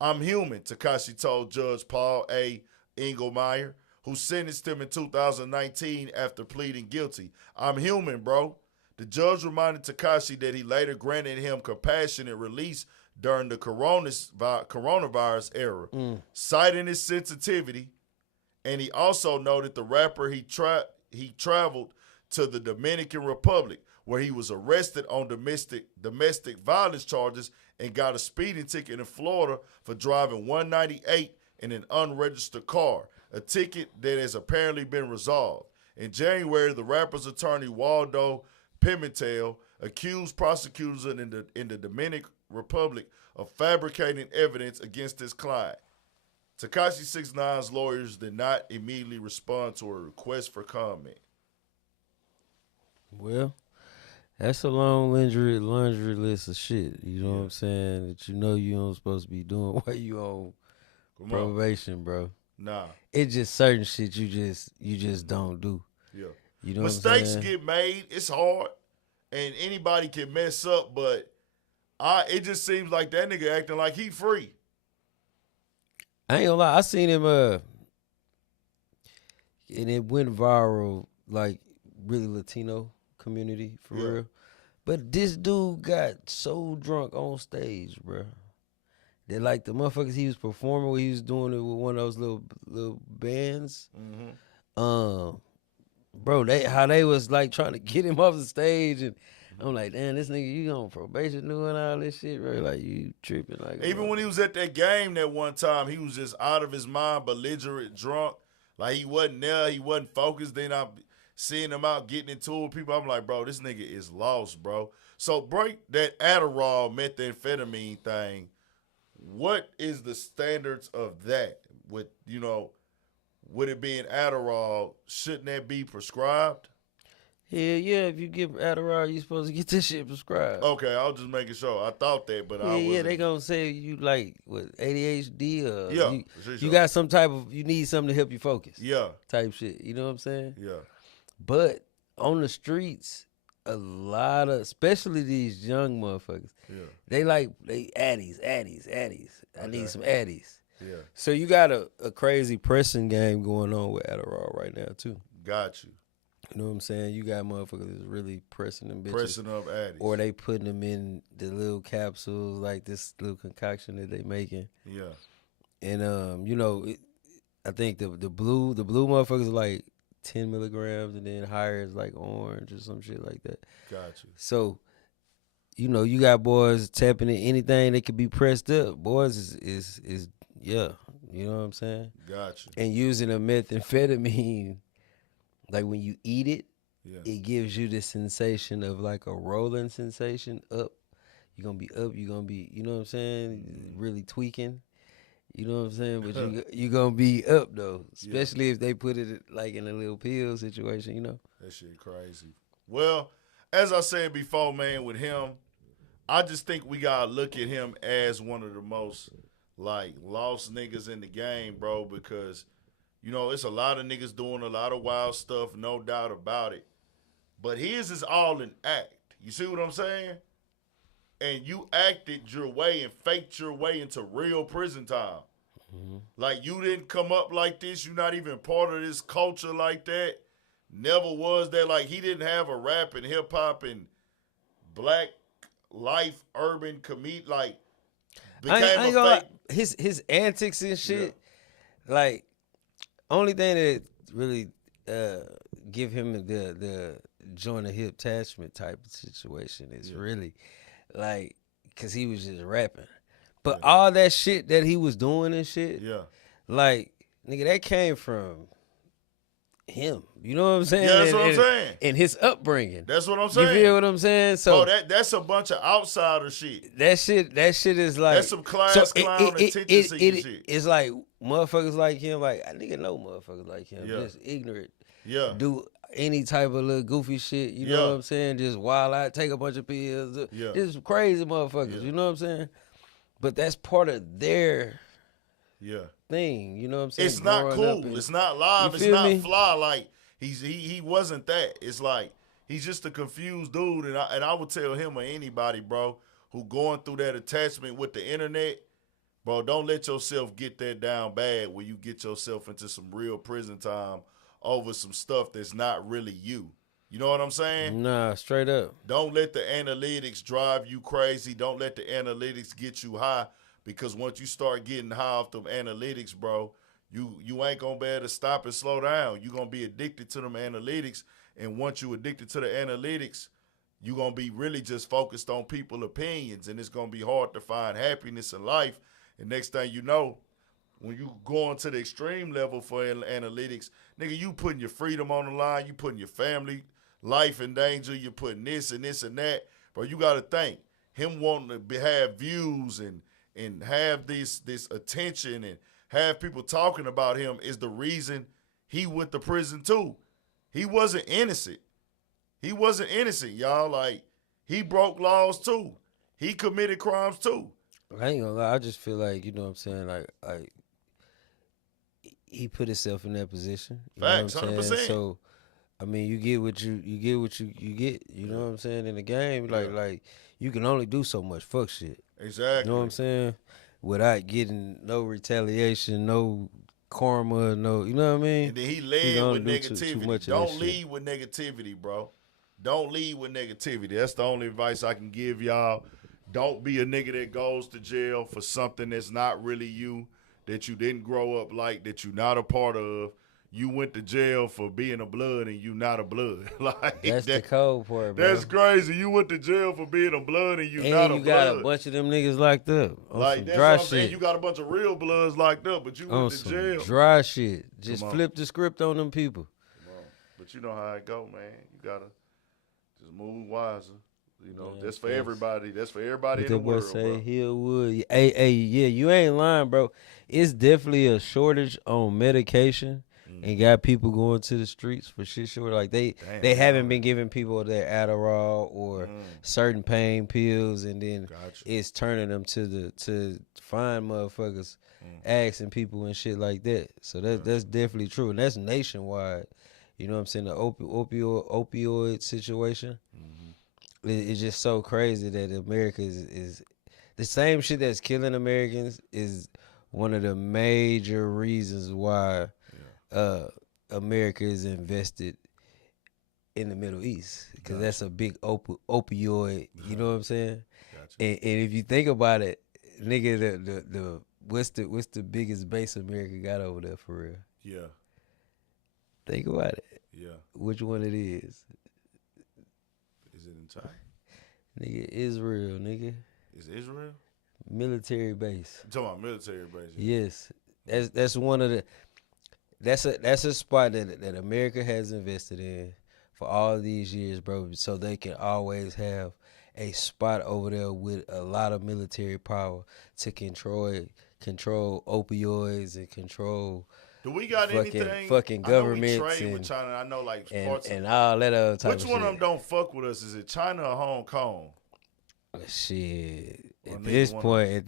I'm human, Tekashi told Judge Paul A. Engelmeyer, who sentenced him in 2019 after pleading guilty. I'm human, bro. The judge reminded Tekashi that he later granted him compassionate release during the coronavirus era, citing his sensitivity. And he also noted the rapper he traveled to the Dominican Republic, where he was arrested on domestic violence charges and got a speeding ticket in Florida for driving 198 in an unregistered car, a ticket that has apparently been resolved. In January, the rapper's attorney, Waldo Pimentel, accused prosecutors in the Dominican Republic of fabricating evidence against his client. Tekashi 6ix9ine's lawyers did not immediately respond to a request for comment. Well, that's a long laundry list of shit. You know what I'm saying? That you don't supposed to be doing while you on probation, bro. Nah. It's just certain shit you just don't do. Yeah. You know Mistakes what I'm saying? get made. It's hard. And anybody can mess up, but it just seems like that nigga acting like he free. I ain't gonna lie, I seen him and it went viral, like really Latino community for real. But this dude got so drunk on stage, bro. That like the motherfuckers he was performing with, he was doing it with one of those little bands. Bro, how they was like trying to get him off the stage, and I'm like, damn, this nigga, you on probation doing all this shit, bro? Like, you tripping. Like, Even when he was at that game that one time, he was just out of his mind, belligerent, drunk. Like, he wasn't there. He wasn't focused. Then I'm seeing him out getting into it with people. I'm like, bro, this nigga is lost, bro. So break that Adderall, methamphetamine thing. What is the standards of that? With, with it being Adderall, shouldn't that be prescribed? Yeah, if you get Adderall, you supposed to get this shit prescribed. Okay, I was just making sure. I thought that, but I wasn't. Yeah, they gonna say you like what ADHD or Yeah, you got some type of you need something to help you focus. Yeah, type shit. You know what I'm saying? yeah, But on the streets, a lot of, especially these young motherfuckers, they addies. I need some addies. yeah. So you got a crazy pressing game going on with Adderall right now too. Got you. You know what I'm saying? You got motherfuckers that's really pressing them bitches. Pressing up addies. Or they putting them in the little capsules, like this little concoction that they making. Yeah. And you know, I think the blue motherfuckers are like 10 milligrams, and then higher is like orange or some shit like that. Got you. So, you know, you got boys tapping in anything that could be pressed up. Boys is yeah, you know what I'm saying? Got you. And using a methamphetamine, like when you eat it, Yeah. it gives you the sensation of like a rolling sensation up. You're gonna be up, you're gonna be, you know what I'm saying, really tweaking. You know what I'm saying? But you gonna be up though, especially if they put it like in a little pill situation, you know? That shit crazy. Well, as I said before, man, with him, I just think we gotta look at him as one of the most like lost niggas in the game, bro, because you know, it's a lot of niggas doing a lot of wild stuff, no doubt about it. But his is all an act. You see what I'm saying? And you acted your way and faked your way into real prison time. Mm-hmm. Like, you didn't come up like this. You're not even part of this culture like that. Never was that. Like, he didn't have a rap and hip-hop and black life, urban comedian. Like, became I ain't gonna fake. lie. His antics and shit, like, only thing that really give him the joint a hip attachment type of situation is really like, cause he was just rapping, but all that shit that he was doing and shit, like, nigga, that came from him. You know what I'm saying? Yeah, that's what I'm saying. And his upbringing. That's what I'm saying. You feel what I'm saying? So that's a bunch of outsider shit. That shit is like, that's some class clown attention seeking shit. It's like motherfuckers like him, like, I nigga know motherfuckers like him, just ignorant. Yeah. Do any type of little goofy shit, you know what I'm saying? Just wild out, take a bunch of pills. Just crazy motherfuckers, you know what I'm saying? But that's part of their thing, you know what I'm saying? It's not cool. It's not live. It's not fly. Like, he wasn't that. It's like, he's just a confused dude. And I would tell him or anybody, bro, who going through that attachment with the internet, bro, don't let yourself get that down bad where you get yourself into some real prison time over some stuff that's not really you. You know what I'm saying? Nah, straight up. Don't let the analytics drive you crazy. Don't let the analytics get you high, because once you start getting high off them analytics, bro, you ain't going to be able to stop and slow down. You're going to be addicted to them analytics, and once you addicted to the analytics, you're going to be really just focused on people's opinions, and it's going to be hard to find happiness in life. And next thing you know, when you going to the extreme level for analytics, nigga, you putting your freedom on the line, you putting your family life in danger, you putting this and this and that. Bro, you got to think, him wanting to have views and have this attention and have people talking about him is the reason he went to prison too. He wasn't innocent. He wasn't innocent, y'all. Like, he broke laws too. He committed crimes too. I ain't gonna lie, I just feel like, you know what I'm saying, like he put himself in that position. You Facts, know what I'm 100%. saying? So, I mean, you get what you get. You know what I'm saying? In the game, like you can only do so much fuck shit. Exactly. You know what I'm saying? Without getting no retaliation, no karma, no, you know what I mean? And then he led with negativity. Don't lead with negativity, bro. Don't lead with negativity. That's the only advice I can give y'all. Don't be a nigga that goes to jail for something that's not really you, that you didn't grow up like, that you're not a part of. You went to jail for being a blood and you not a blood. Like, that's the code for it, bro. That's crazy. You went to jail for being a blood and you not a blood. And you got a bunch of them niggas locked up on like, some that's dry what I'm shit. saying. You got a bunch of real bloods locked up, but you on went to some jail. Dry shit. Just flip the script on them people. Come on. But you know how it go, man. You got to just move wiser. You know, that's for everybody. That's for everybody in the world, bro. Hillwood. Hey, yeah, you ain't lying, bro. It's definitely a shortage on medication and got people going to the streets for shit. Sure, like they haven't been giving people their Adderall or certain pain pills, and then it's turning them to find motherfuckers asking people and shit like that. So that's definitely true, and that's nationwide. You know what I'm saying? The opioid situation. It's just so crazy that America is the same shit that's killing Americans is one of the major reasons why America is invested in the Middle East, because that's a big opioid. You know what I'm saying? And if you think about it, nigga, the what's the biggest base America got over there for real? Yeah. Think about it. Yeah. Which one it is? Is it in China? Nigga, Israel, nigga. Is Israel? Military base. You talking about military base? Yes. That's one of the that's a spot that America has invested in for all these years, bro, so they can always have a spot over there with a lot of military power to control opioids and control. Do we got anything? Fucking governments? I know we trade with China. I know like parts and all that other type of shit. Which one of them don't fuck with us? Is it China or Hong Kong? Shit. At this point,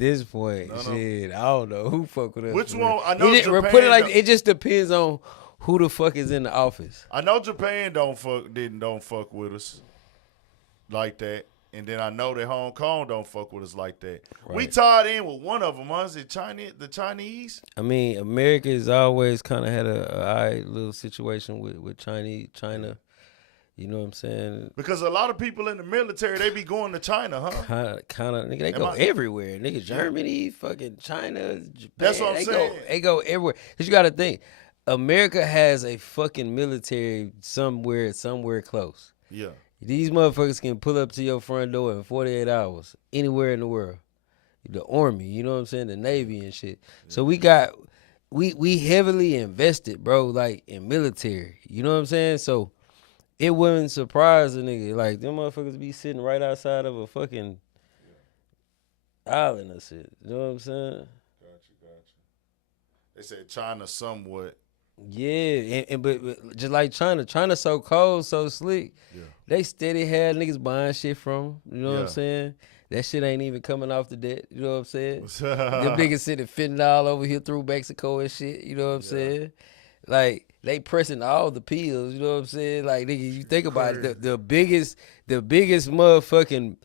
shit, I don't know who fuck with us. Which one? I know Japan. Put it like it just depends on who the fuck is in the office. I know Japan don't fuck with us like that. And then I know that Hong Kong don't fuck with us like that. Right. We tied in with one of them. Is it the Chinese? I mean, America has always kind of had a alright little situation with China. You know what I'm saying? Because a lot of people in the military, they be going to China, huh? Kind of, nigga, they go everywhere. Nigga, Germany, fucking China, Japan. That's what I'm saying. They go everywhere. Because you got to think, America has a fucking military somewhere close. Yeah. These motherfuckers can pull up to your front door in 48 hours, anywhere in the world. The Army, you know what I'm saying? The Navy and shit. Yeah. So we heavily invested, bro, like in military. You know what I'm saying? So it wouldn't surprise a nigga. Like, them motherfuckers be sitting right outside of a fucking island or shit. You know what I'm saying? Gotcha. They said China somewhat. Yeah, but just like China so cold, so slick. Yeah. They steady had niggas buying shit from them. You know what I'm saying? That shit ain't even coming off the debt. You know what I'm saying? Them niggas sitting fentanyl over here through Mexico and shit. You know what I'm saying? Like, they pressing all the pills. You know what I'm saying? Like, nigga, you think about it, the biggest motherfucking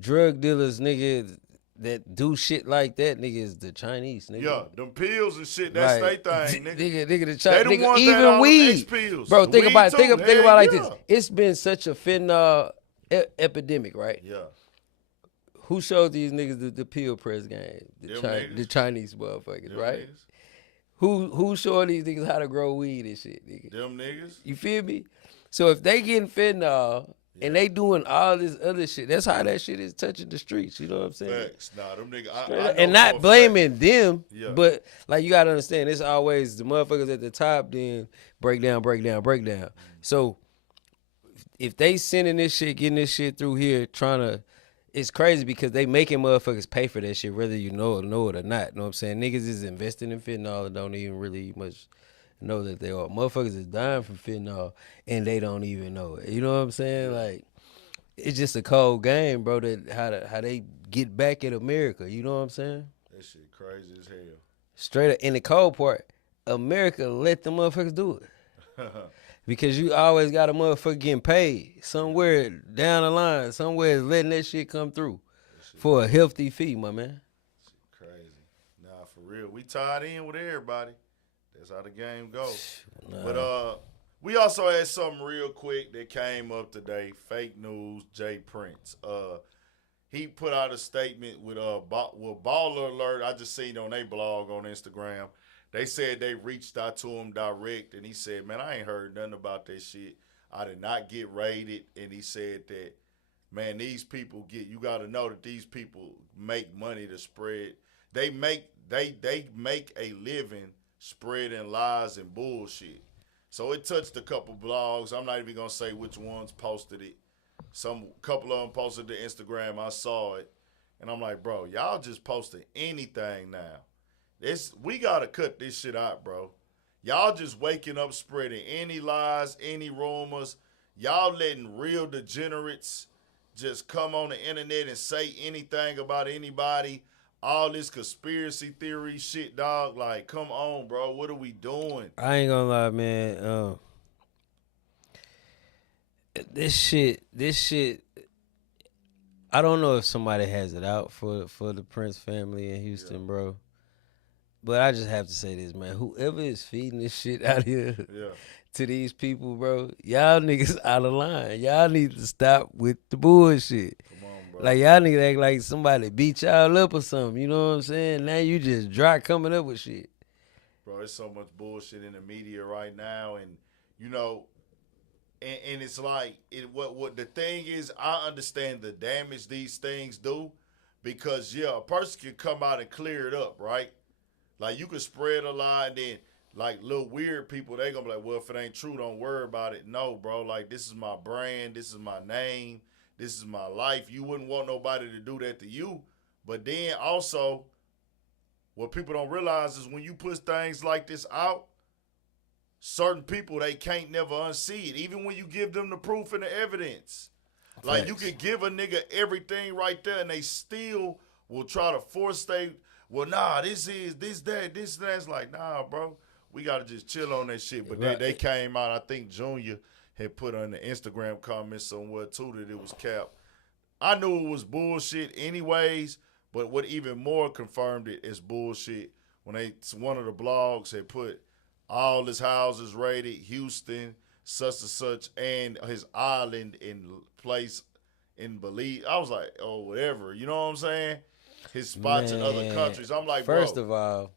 drug dealers, nigga, that do shit like that, nigga, is the Chinese, nigga. Yeah, them pills and shit, that's their thing, nigga. Nigga, the Chinese, they the ones even that weed. pills. Bro, think weed about too. think about it like this. It's been such a fentanyl epidemic, right? Yeah. Who showed these niggas the pill press game? The Chinese motherfuckers, them right? Niggas. Who showing these niggas how to grow weed and shit, nigga? Them niggas. You feel me? So if they getting fentanyl and they doing all this other shit, that's how that shit is touching the streets. You know what I'm saying? Facts. Nah, them niggas. I and not blaming them, yeah. but like you gotta understand, it's always the motherfuckers at the top then break down. Mm-hmm. So if they sending this shit, getting this shit through here, it's crazy because they making motherfuckers pay for that shit, whether you know it or not. You know what I'm saying? Niggas is investing in fentanyl and don't even really much know that they are. Motherfuckers is dying from fentanyl and they don't even know it. You know what I'm saying? Like, it's just a cold game, bro, that how they get back at America. You know what I'm saying? That shit crazy as hell. Straight up. In the cold part, America let the motherfuckers do it. Because you always got a motherfucker getting paid somewhere down the line. Somewhere letting that shit come through for a healthy fee, my man. Shit crazy. Nah, for real. We tied in with everybody. That's how the game goes. Nah. But we also had something real quick that came up today. Fake news, Jay Prince. He put out a statement with Baller Alert. I just seen on their blog on Instagram. They said they reached out to him direct, and he said, man, I ain't heard nothing about that shit. I did not get raided. And he said that, man, these people you got to know that these people make money to spread. They make a living spreading lies and bullshit. So it touched a couple blogs. I'm not even going to say which ones posted it. Couple of them posted to Instagram. I saw it. And I'm like, bro, y'all just posting anything now. We got to cut this shit out, bro. Y'all just waking up spreading any lies, any rumors. Y'all letting real degenerates just come on the internet and say anything about anybody. All this conspiracy theory shit, dog. Like, come on, bro. What are we doing? I ain't gonna lie, man. This shit. I don't know if somebody has it out for the Prince family in Houston, bro. But I just have to say this, man. Whoever is feeding this shit out here to these people, bro, y'all niggas out of line. Y'all need to stop with the bullshit. Come on, bro. Like, y'all niggas act like somebody beat y'all up or something. You know what I'm saying? Now you just dry coming up with shit. Bro, there's so much bullshit in the media right now. And, you know, and it's like, what the thing is, I understand the damage these things do because, a person can come out and clear it up, right? Like, you can spread a lie and then, like, little weird people, they going to be like, well, if it ain't true, don't worry about it. No, bro, like, this is my brand. This is my name. This is my life. You wouldn't want nobody to do that to you. But then also, what people don't realize is when you put things like this out, certain people, they can't never unsee it, even when you give them the proof and the evidence. Like, you could give a nigga everything right there, and they still will try to force well, nah, this, that. It's like, nah, bro, we got to just chill on that shit. But they came out, I think Junior had put on the Instagram comments somewhere, too, that it was cap. I knew it was bullshit anyways, but what even more confirmed it is bullshit when one of the blogs had put all his houses rated, Houston, such and such, and his island in place in Belize. I was like, oh, whatever. You know what I'm saying? His spots in other countries. I'm like, first of all,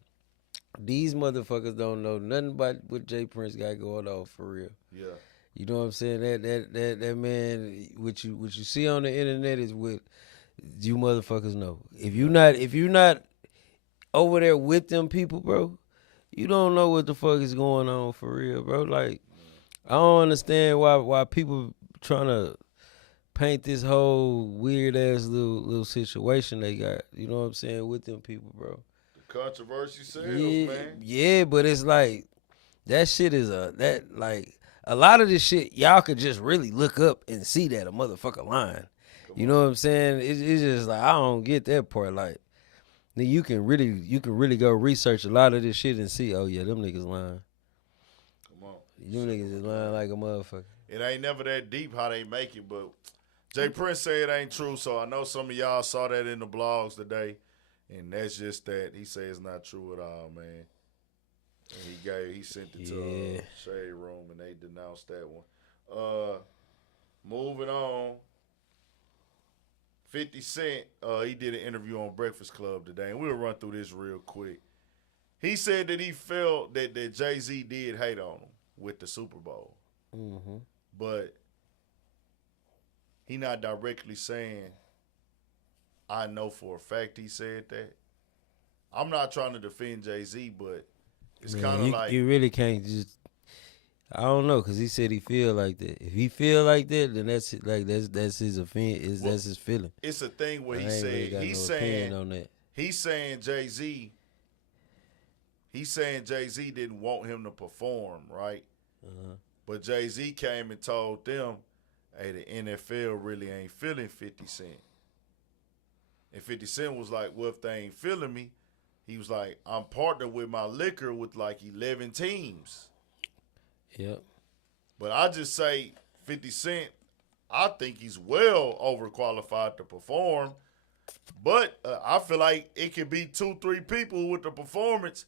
these motherfuckers don't know nothing about what Jay Prince got going on for real. Yeah. You know what I'm saying? That man, what you see on the internet is what you motherfuckers know. If you not over there with them people, bro, you don't know what the fuck is going on for real, bro. Like, I don't understand why people trying to paint this whole weird ass little situation they got. You know what I'm saying, with them people, bro. The controversy sells, man. Yeah, but it's like that shit is a lot of this shit y'all could just really look up and see that a motherfucker lying. You know what I'm saying? It's just like I don't get that part. Like, you can really go research a lot of this shit and see, oh yeah, them niggas lying. Come on. Them niggas is lying like a motherfucker. It ain't never that deep how they make it, but Jay Prince said it ain't true, so I know some of y'all saw that in the blogs today, and that's just that. He said it's not true at all, man. And he sent it to Shade Room, and they denounced that one. Moving on, 50 Cent, he did an interview on Breakfast Club today, and we'll run through this real quick. He said that he felt that Jay-Z did hate on him with the Super Bowl. Mm-hmm. But he not directly saying, I know for a fact he said that. I'm not trying to defend Jay-Z, but it's kind of like... You really can't just... I don't know, because he said he feel like that. If he feel like that, then that's his offense. That's his feeling. It's a thing where he said... He's saying Jay-Z... He's saying Jay-Z didn't want him to perform, right? Uh-huh. But Jay-Z came and told them, hey, the NFL really ain't feeling 50 Cent. And 50 Cent was like, well, if they ain't feeling me, he was like, I'm partnered with my liquor with like 11 teams. Yep. But I just say 50 Cent, I think he's well overqualified to perform. But I feel like it could be 2-3 people with the performance.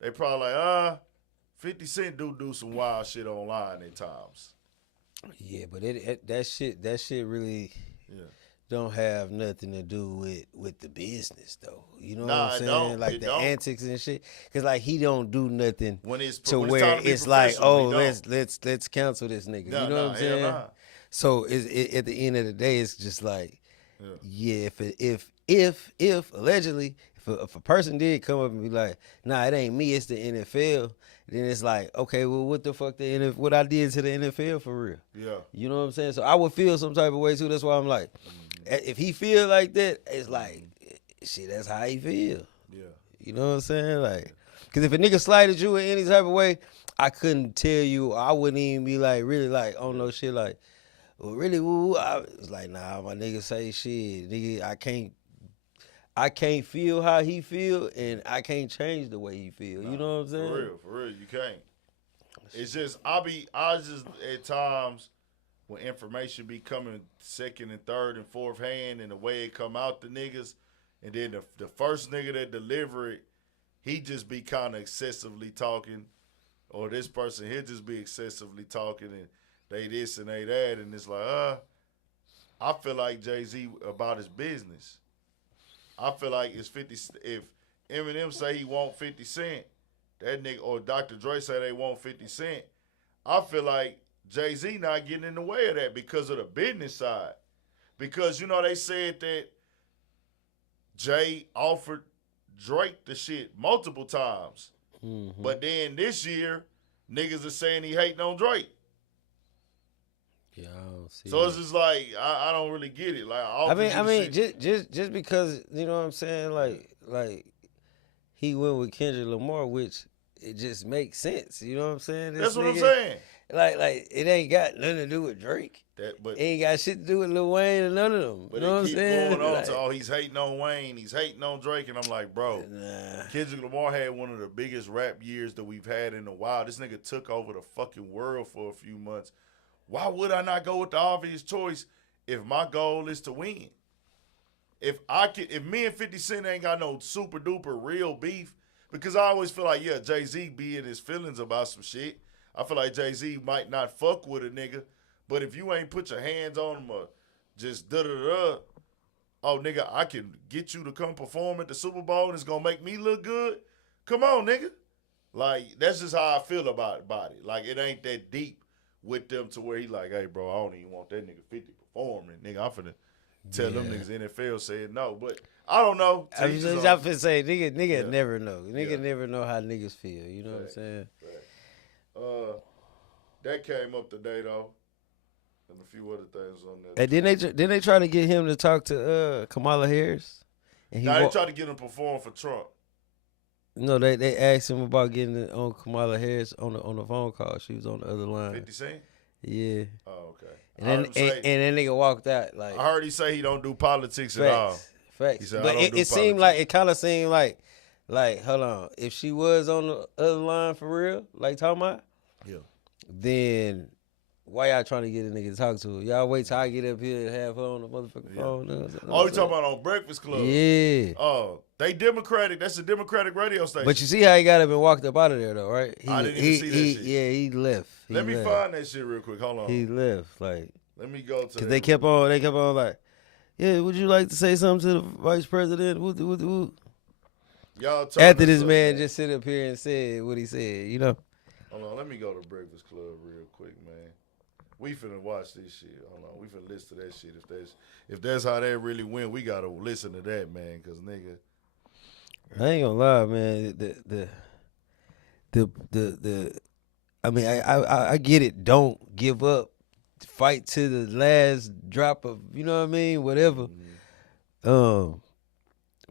They probably like, 50 Cent do some wild shit online at times. Yeah, but that shit really don't have nothing to do with the business though. You know what I'm saying? Don't. Like it the don't. antics and shit. Cause like he don't do nothing when it's where it's like, oh, let's cancel this nigga. You know what I'm saying? Nah. So at the end of the day, it's just like, if allegedly if a person did come up and be like, nah, it ain't me, it's the NFL. Then it's like, okay, well, what the fuck what I did to the NFL for real? Yeah. You know what I'm saying? So I would feel some type of way too. That's why I'm like, if he feel like that, it's like, shit, that's how he feel. Yeah. You know what I'm saying? Like, Because if a nigga slighted you in any type of way, I couldn't tell you. I wouldn't even be like, really like, oh no shit, like, well, really, woo. I was like, nah, my nigga say shit. Nigga, I can't feel how he feel, and I can't change the way he feel. You know what I'm saying? For real, you can't. It's just, I just, at times, when information be coming second and third and fourth hand and the way it come out the niggas, and then the first nigga that deliver it, he just be kind of excessively talking, or this person here just be excessively talking, and they this and they that, and it's like, I feel like Jay-Z about his business. I feel like it's 50, if Eminem say he want 50 Cent, that nigga, or Dr. Dre say they want 50 Cent, I feel like Jay-Z not getting in the way of that because of the business side. Because, you know, they said that Jay offered Drake the shit multiple times. Mm-hmm. But then this year, niggas are saying he hating on Drake. Yeah, I don't see so it's just like, I don't really get it. Like, I mean, just because, you know what I'm saying, like he went with Kendrick Lamar, which it just makes sense. You know what I'm saying? That's what I'm saying. Like it ain't got nothing to do with Drake. It ain't got shit to do with Lil Wayne and none of them. But you know what I'm saying? Going on to, he's hating on Wayne, he's hating on Drake, and I'm like, bro, Kendrick Lamar had one of the biggest rap years that we've had in a while. This nigga took over the fucking world for a few months. Why would I not go with the obvious choice if my goal is to win? If me and 50 Cent ain't got no super duper real beef, because I always feel like, yeah, Jay-Z be in his feelings about some shit. I feel like Jay-Z might not fuck with a nigga, but if you ain't put your hands on him or just da-da-da, oh, nigga, I can get you to come perform at the Super Bowl and it's going to make me look good? Come on, nigga. Like, that's just how I feel about it. Like, it ain't that deep with them to where he like, hey, bro, I don't even want that nigga 50 performing. Nigga, I'm finna tell them niggas NFL said no. But I don't know. I'm finna say, nigga never know. Nigga never know how niggas feel. You know what I'm saying? That came up today, though. And a few other things on there. And then they try to get him to talk to Kamala Harris. And they tried to get him to perform for Trump. No, they asked him about getting on Kamala Harris on the phone call. She was on the other line. 50 Cent? Yeah. Oh, okay. And then nigga walked out. Like, I heard he say he don't do politics at all. Facts. He said, but it kind of seemed like, hold on, if she was on the other line for real, like talking about, then why y'all trying to get a nigga to talk to her? Y'all wait till I get up here and have her on the motherfucking phone. Oh, you talking about on Breakfast Club? Yeah. Oh, they Democratic. That's a Democratic radio station. But you see how he got up and walked up out of there, though, right? I didn't even see that shit. Yeah, he left. Let me find that shit real quick. Hold on. He left. Like, let me go to. Because they kept on like, yeah, would you like to say something to the vice president? Y'all after this man just sit up here and said what he said, you know. Hold on, let me go to Breakfast Club real quick, man. We finna watch this shit. Hold on, we finna listen to that shit. If that's how that really went, we gotta listen to that, man. Cause nigga, I ain't gonna lie, man. I mean, I get it. Don't give up. Fight to the last drop of, you know what I mean, whatever. Mm-hmm.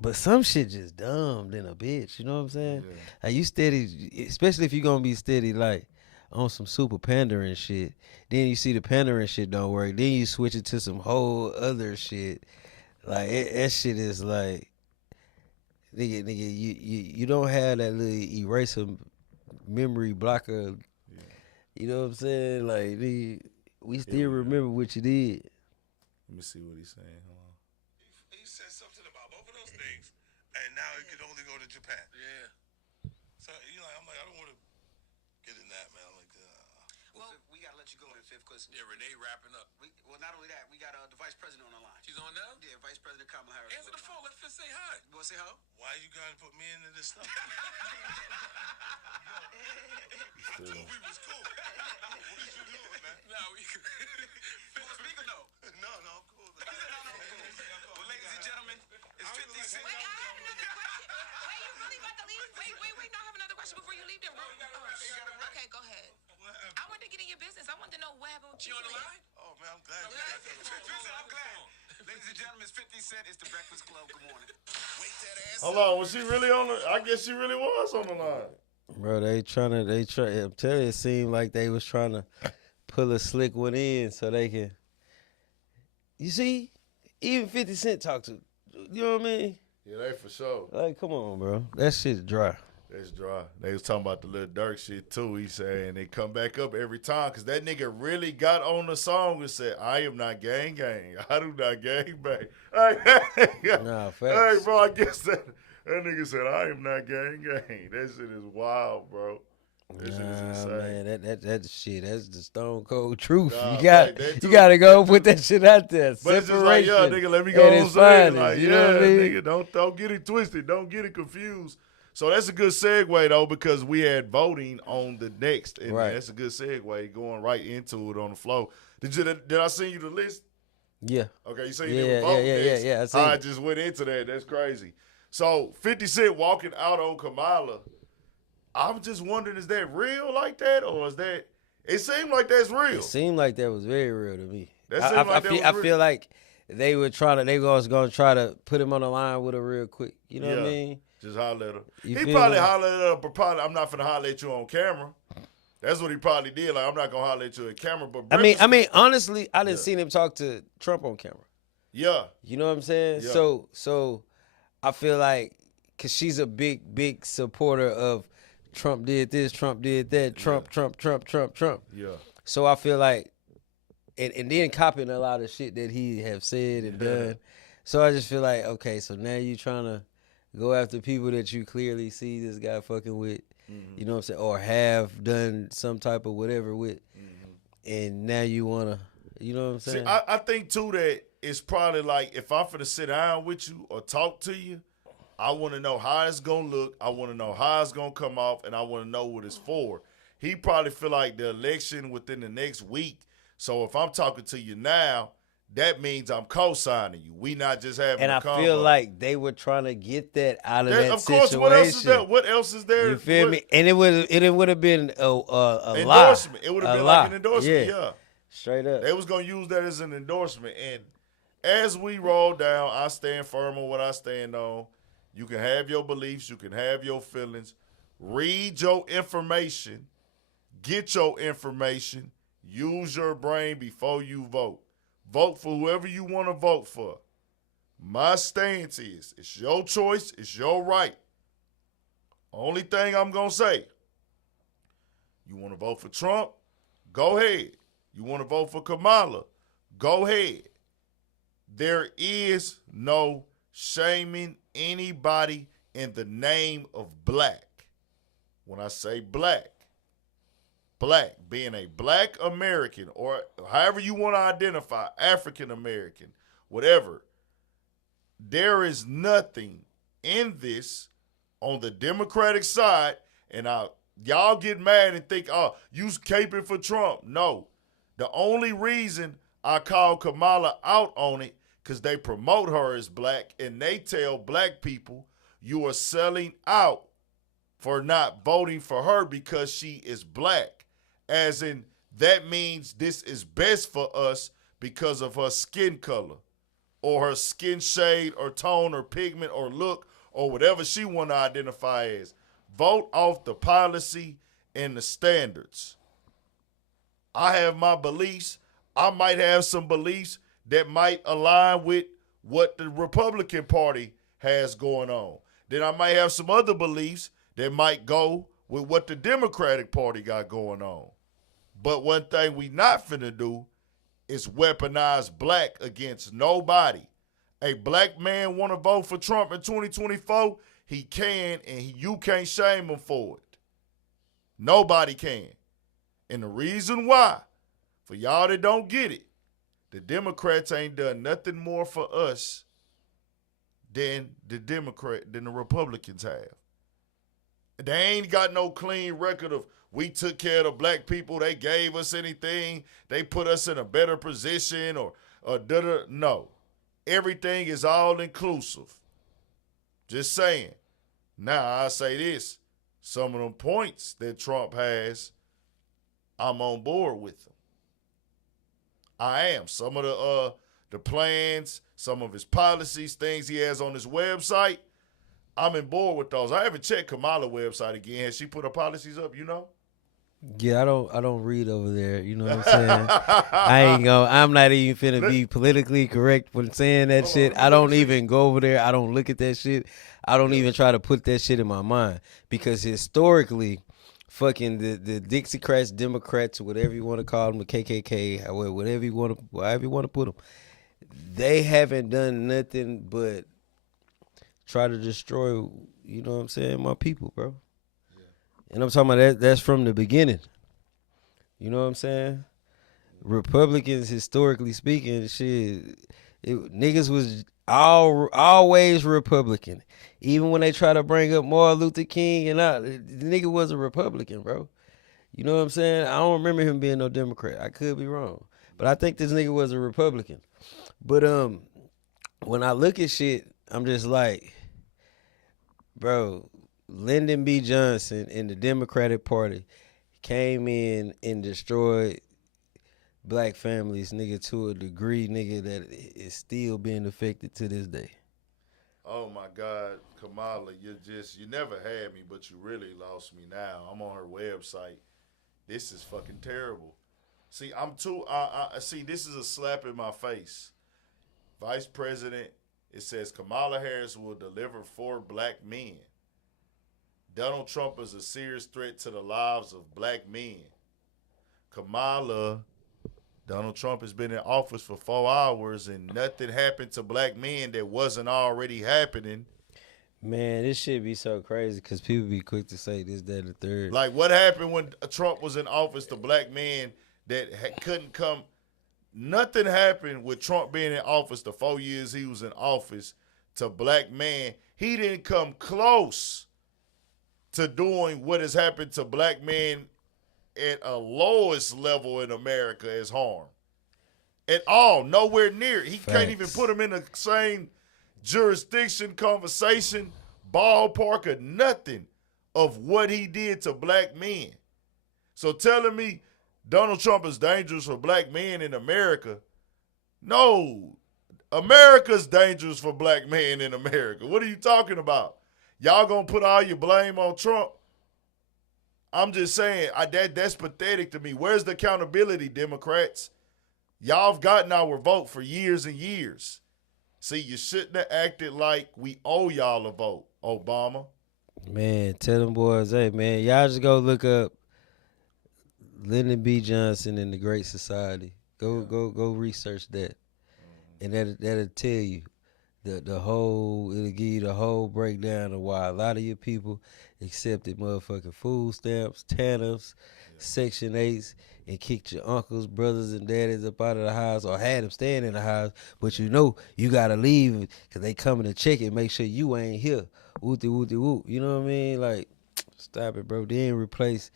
But some shit just dumb than a bitch. You know what I'm saying? Yeah. Like, you steady, especially if you gonna be steady, like on some super pandering shit. Then you see the pandering shit don't work. Then you switch it to some whole other shit. Like that shit is like, nigga, you don't have that little eraser memory blocker. Yeah. You know what I'm saying? Like, nigga, we still remember what you did. Let me see what he's saying. Hold on. He said something about both of those things, and now he could only go to Japan. Yeah. So I'm like, I don't want to get in that, man. I'm like, well, we gotta let you go in fifth, because Renee wrapping up. Well, not only that, we got the vice president on the line. She's on now? Yeah, Vice President Kamala Harris. Answer the phone. Let Fitz say hi. You want to say hello? Why you gotta put me into this stuff? I thought we was cool. What is you doing, man? No, we could. You want to speak or no? No, I'm cool. Well, ladies and gentlemen, it's 50 Cent. Wait, I have another question. Wait, you really about to leave? Wait, no, I have another question before you leave the room. Okay, go ahead. I want to get in your business. I want to know what happened with you. On the line? Oh, man, I'm glad you got that. I'm glad. Ladies and gentlemen, it's 50 Cent. It's the Breakfast Club. Good morning. Wake that ass Hold up. on, was she really on the? I guess she really was on the line. Bro, I'm telling you, it seemed like they was trying to pull a slick one in so they can. You see, even 50 Cent talk to, you know what I mean? Yeah, they for sure. Like, come on, bro. That shit's dry. That's dry. They was talking about the Lil Durk shit too. He saying they come back up every time because that nigga really got on the song and said, "I am not gang gang. I do not gang bang." Nah, Hey, facts. bro, I guess that nigga said, "I am not gang gang." That shit is wild, bro. That shit is insane. Man, that shit, that's the stone cold truth. Nah, you got that you got to go too. put that shit out there. But it's just like, yeah, nigga, let me go at on its saying, finest, like, you know yeah, what I mean? nigga, don't get it twisted. Don't get it confused. So that's a good segue, though, because we had voting on the next. And Right. that's a good segue going right into it on the flow. Did I send you the list? Yeah. Okay, you seen Yeah, them vote yeah, next. I seen I it. just went into that. That's crazy. So 50 Cent walking out on Kamala. I'm just wondering, is that real like that? Or is that – it seemed like that's real. It seemed like that was very real to me. That seemed like that was I real. feel like they was going to try to put him on the line with her real quick. You know what I mean? Just holler at her. You He feel probably me? hollered at her, but probably I'm not finna holler at you on camera. That's what he probably did. Like, I'm not gonna holler at you on camera. But I mean, honestly, I didn't see him talk to Trump on camera. yeah, You know what I'm saying? Yeah. So I feel like, cause she's a big supporter of Trump did this, Trump did that, Trump. yeah. So I feel like, and then copying a lot of shit that he have said and done. So I just feel like, okay, so now you trying to go after people that you clearly see this guy fucking with, you know what I'm saying, or have done some type of whatever with, and now you wanna, you know what I'm saying? See, I think too that it's probably like if I'm finna sit down with you or talk to you, I want to know how it's gonna look. I want to know how it's gonna come off, and I want to know what it's for. He probably feel like the election within the next week. So if I'm talking to you now, that means I'm co-signing you. We not just having And a I convo. feel like they were trying to get that out of that Of course, situation. what else is there? What else is there? You feel me? And it would have been a lie. Endorsement. It would have A been lie. like an endorsement. Yeah. Straight up. They was gonna use that as an endorsement. And as we roll down, I stand firm on what I stand on. You can have your beliefs. You can have your feelings. Read your information. Get your information. Use your brain before you vote. Vote for whoever you want to vote for. My stance is, it's your choice. It's your right. Only thing I'm going to say, you want to vote for Trump? Go ahead. You want to vote for Kamala? Go ahead. There is no shaming anybody in the name of black. When I say black, being a black American or however you want to identify, African American, whatever, there is nothing in this on the Democratic side, and y'all get mad and think, oh, you caping for Trump. No. The only reason I call Kamala out on it, because they promote her as black, and they tell black people you are selling out for not voting for her because she is black. As in, that means this is best for us because of her skin color or her skin shade or tone or pigment or look or whatever she want to identify as. Vote off the policy and the standards. I have my beliefs. I might have some beliefs that might align with what the Republican Party has going on. Then I might have some other beliefs that might go with what the Democratic Party got going on. But one thing we not finna do is weaponize black against nobody. A black man want to vote for Trump in 2024, he can, and you can't shame him for it. Nobody can. And the reason why, for y'all that don't get it, the Democrats ain't done nothing more for us than the Republicans have. They ain't got no clean record of we took care of the black people, they gave us anything, they put us in a better position or da-da. No. Everything is all inclusive. Just saying. Now I say this. Some of them points that Trump has, I'm on board with them. I am. Some of the plans, some of his policies, things he has on his website, I'm in board with those. I haven't checked Kamala's website again. Has she put her policies up, you know? Yeah, I don't read over there. You know what I'm saying? I'm not even finna be politically correct when saying that shit. I don't even go over there. I don't look at that shit. I don't even try to put that shit in my mind because historically, fucking the Dixiecrats, Democrats, whatever you want to call them, the KKK, whatever you want to, however you want to put them, they haven't done nothing but try to destroy. You know what I'm saying? My people, bro. And I'm talking about that. That's from the beginning. You know what I'm saying? Republicans, historically speaking, niggas was always Republican. Even when they try to bring up Martin Luther King the nigga was a Republican, bro. You know what I'm saying? I don't remember him being no Democrat. I could be wrong. But I think this nigga was a Republican. But when I look at shit, I'm just like, bro, Lyndon B. Johnson and the Democratic Party came in and destroyed black families, nigga, to a degree, nigga, that is still being affected to this day. Oh my God, Kamala, you never had me, but you really lost me now. I'm on her website. This is fucking terrible. See, see, this is a slap in my face. Vice President, it says Kamala Harris will deliver 4 black men. Donald Trump is a serious threat to the lives of black men. Kamala, Donald Trump has been in office for 4 hours and nothing happened to black men that wasn't already happening. Man, this shit be so crazy because people be quick to say this, that, and the third. Like what happened when Trump was in office to black men that couldn't come. Nothing happened with Trump being in office the 4 years he was in office to black men. He didn't come close to doing what has happened to black men at a lowest level in America as harm. At all, nowhere near. He can't even put them in the same jurisdiction, conversation, ballpark, or nothing of what he did to black men. So telling me Donald Trump is dangerous for black men in America, no. America's dangerous for black men in America. What are you talking about? Y'all gonna put all your blame on Trump? I'm just saying, that's pathetic to me. Where's the accountability, Democrats? Y'all have gotten our vote for years and years. See, you shouldn't have acted like we owe y'all a vote, Obama. Man, tell them boys, hey, man, y'all just go look up Lyndon B. Johnson and the Great Society. Go research that. And that'll tell you. It'll give you the whole breakdown of why a lot of your people accepted motherfucking food stamps, TANFs, Section 8s, and kicked your uncles, brothers, and daddies up out of the house or had them staying in the house, but you know you got to leave because they coming to check it, make sure you ain't here. Whoop-de-whoop-de-whoop. You know what I mean? Like, stop it, bro. Then replace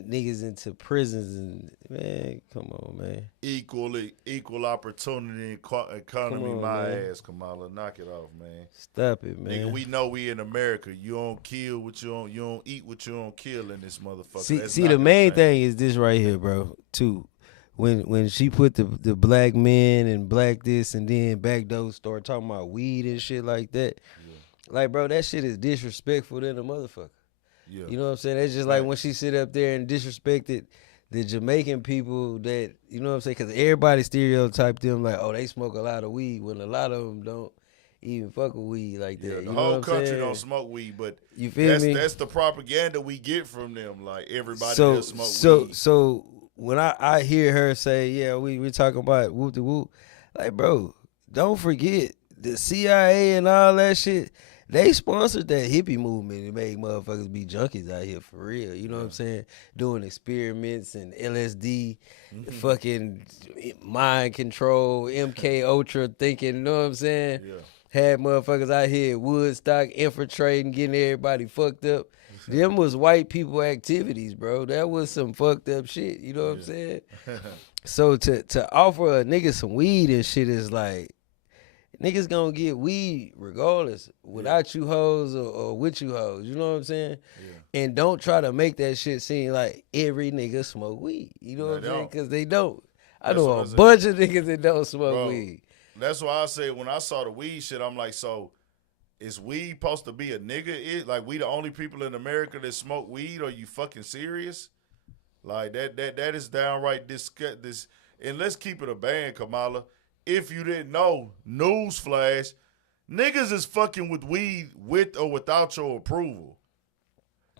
niggas into prisons and, man, come on, man. Equal opportunity economy, ass, Kamala. Knock it off, man. Stop it, man. Nigga, we know we in America. You don't kill what you don't eat what you don't kill in this motherfucker. See the main thing is this right here, bro, too. When she put the black men and black this and then back those start talking about weed and shit like that. Yeah. Like, bro, that shit is disrespectful than a motherfucker. Yeah. You know what I'm saying? That's just like when she sit up there and disrespected the Jamaican people that, you know what I'm saying? Because everybody stereotyped them like, oh, they smoke a lot of weed, when a lot of them don't even fuck with weed like that. The whole country don't smoke weed, but you feel me? That's the propaganda we get from them. Like, everybody does smoke weed. So when I hear her say, yeah, we talking about whoop-de-whoop, like, bro, don't forget the CIA and all that shit. They sponsored that hippie movement and made motherfuckers be junkies out here for real. You know what I'm saying? Doing experiments and LSD, fucking mind control, MK Ultra thinking, you know what I'm saying? Yeah. Had motherfuckers out here at Woodstock infiltrating, getting everybody fucked up. Them was white people activities, bro. That was some fucked up shit. You know what I'm saying? So to offer a nigga some weed and shit is like, niggas gonna get weed regardless, without you hoes or with you hoes. You know what I'm saying? Yeah. And don't try to make that shit seem like every nigga smoke weed. You know what I'm saying? Because they don't. I know a bunch of niggas that don't smoke weed. That's why I said when I saw the weed shit, I'm like, so is weed supposed to be a nigga? Like we the only people in America that smoke weed? Are you fucking serious? Like that is downright this. And let's keep it a band, Kamala. If you didn't know, newsflash, niggas is fucking with weed with or without your approval.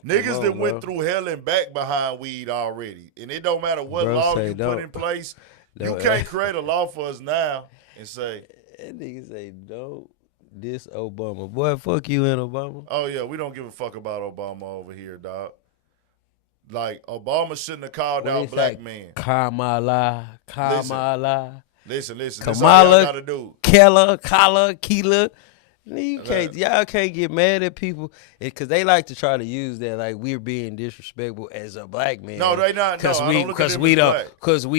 Niggas that went through hell and back behind weed already. And it don't matter what law you put in place. You can't create a law for us now and say. That nigga say, don't diss Obama. Boy, fuck you and Obama. Oh, yeah, we don't give a fuck about Obama over here, dog. Like, Obama shouldn't have called out black men. Kamala. Listen. That's all Kamala, y'all gotta do. Keela. Y'all can't get mad at people because they like to try to use that like we're being disrespectful as a black man. No, they not. Because we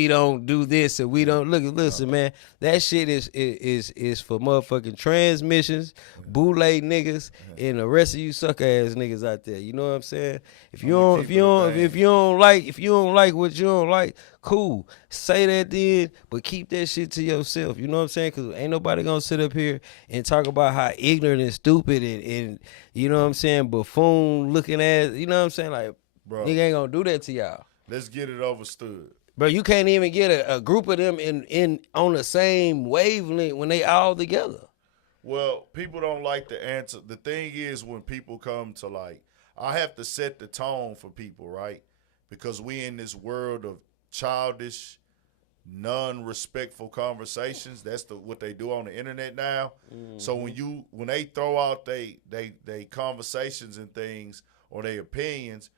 don't do this and we don't listen, man. That shit is for motherfucking transmissions, boule niggas, and the rest of you sucker ass niggas out there. You know what I'm saying? If you don't like what you don't like, cool. Say that then, but keep that shit to yourself. You know what I'm saying? Because ain't nobody gonna sit up here and talk about how ignorant and stupid and you know what I'm saying, buffoon looking ass. You know what I'm saying? Like, bro, nigga ain't gonna do that to y'all. Let's get it understood. Bro, you can't even get a group of them in on the same wavelength when they all together. Well, people don't like the answer. The thing is, when people come to like, I have to set the tone for people, right? Because we in this world of childish, non-respectful conversations. That's what they do on the internet now. Mm-hmm. So when they throw out they conversations and things or their opinions,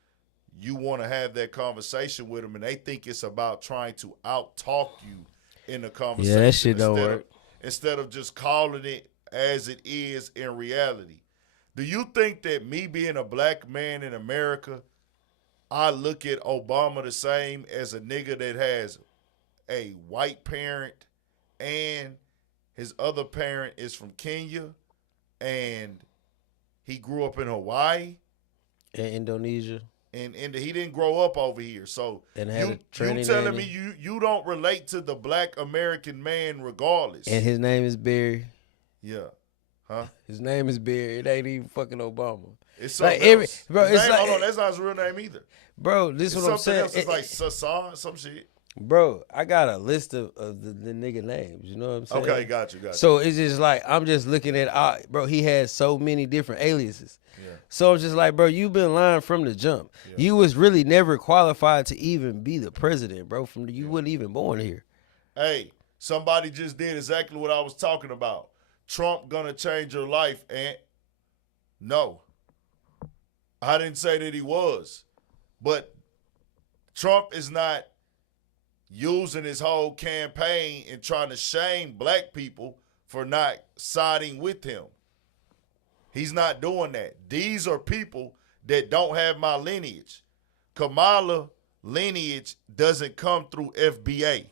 you want to have that conversation with them, and they think it's about trying to out-talk you in the conversation. Yeah, that shit don't work. Instead of just calling it as it is in reality. Do you think that me being a black man in America, I look at Obama the same as a nigga that has a white parent and his other parent is from Kenya and he grew up in Hawaii? And Indonesia. And he didn't grow up over here. So and had you telling me you don't relate to the black American man regardless. And his name is Barry. Yeah. Huh? His name is Barry. It ain't even fucking Obama. It's something else. Bro, it's like, hold on, that's not his real name either. Bro, this is what I'm saying. It's like Sasan, some shit. Bro, I got a list of the nigga names. You know what I'm saying? Okay, got you. So it's just like, I'm just looking at, bro, he has so many different aliases. Yeah. So it's just like, bro, you've been lying from the jump. Yeah. You was really never qualified to even be the president, bro. You wasn't even born here. Hey, somebody just did exactly what I was talking about. Trump gonna change your life, Aunt? No. I didn't say that he was. But Trump is not using his whole campaign and trying to shame black people for not siding with him. He's not doing that. These are people that don't have my lineage. Kamala lineage doesn't come through FBA.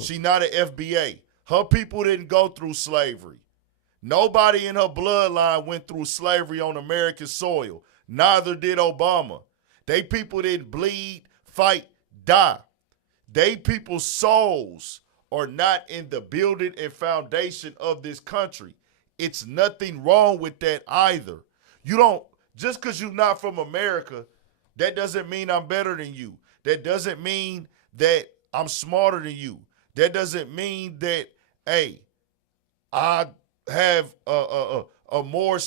She not an FBA. Her people didn't go through slavery. Nobody in her bloodline went through slavery on American soil. Neither did Obama. They people didn't bleed, fight, die. They people's souls are not in the building and foundation of this country. It's nothing wrong with that either. You don't, just because you're not from America, that doesn't mean I'm better than you. That doesn't mean that I'm smarter than you. That doesn't mean that, hey, I have a more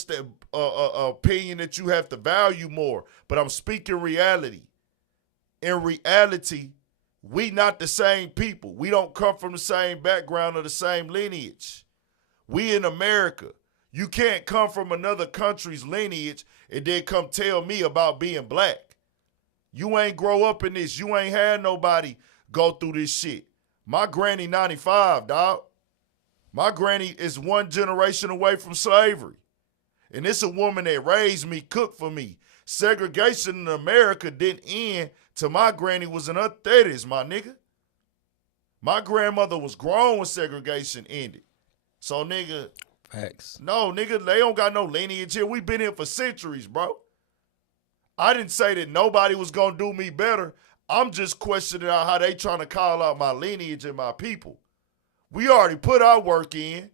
opinion that you have to value more. But I'm speaking reality. In reality, we not the same people. We don't come from the same background or the same lineage. We in America. You can't come from another country's lineage and then come tell me about being black. You ain't grow up in this. You ain't had nobody go through this shit. My granny 95, dog. My granny is one generation away from slavery. And it's a woman that raised me, cooked for me. Segregation in America didn't end till my granny was in her 30s, my nigga. My grandmother was grown when segregation ended. So, nigga. Facts. No, nigga, they don't got no lineage here. We been here for centuries, bro. I didn't say that nobody was going to do me better. I'm just questioning how they trying to call out my lineage and my people. We already put our work in.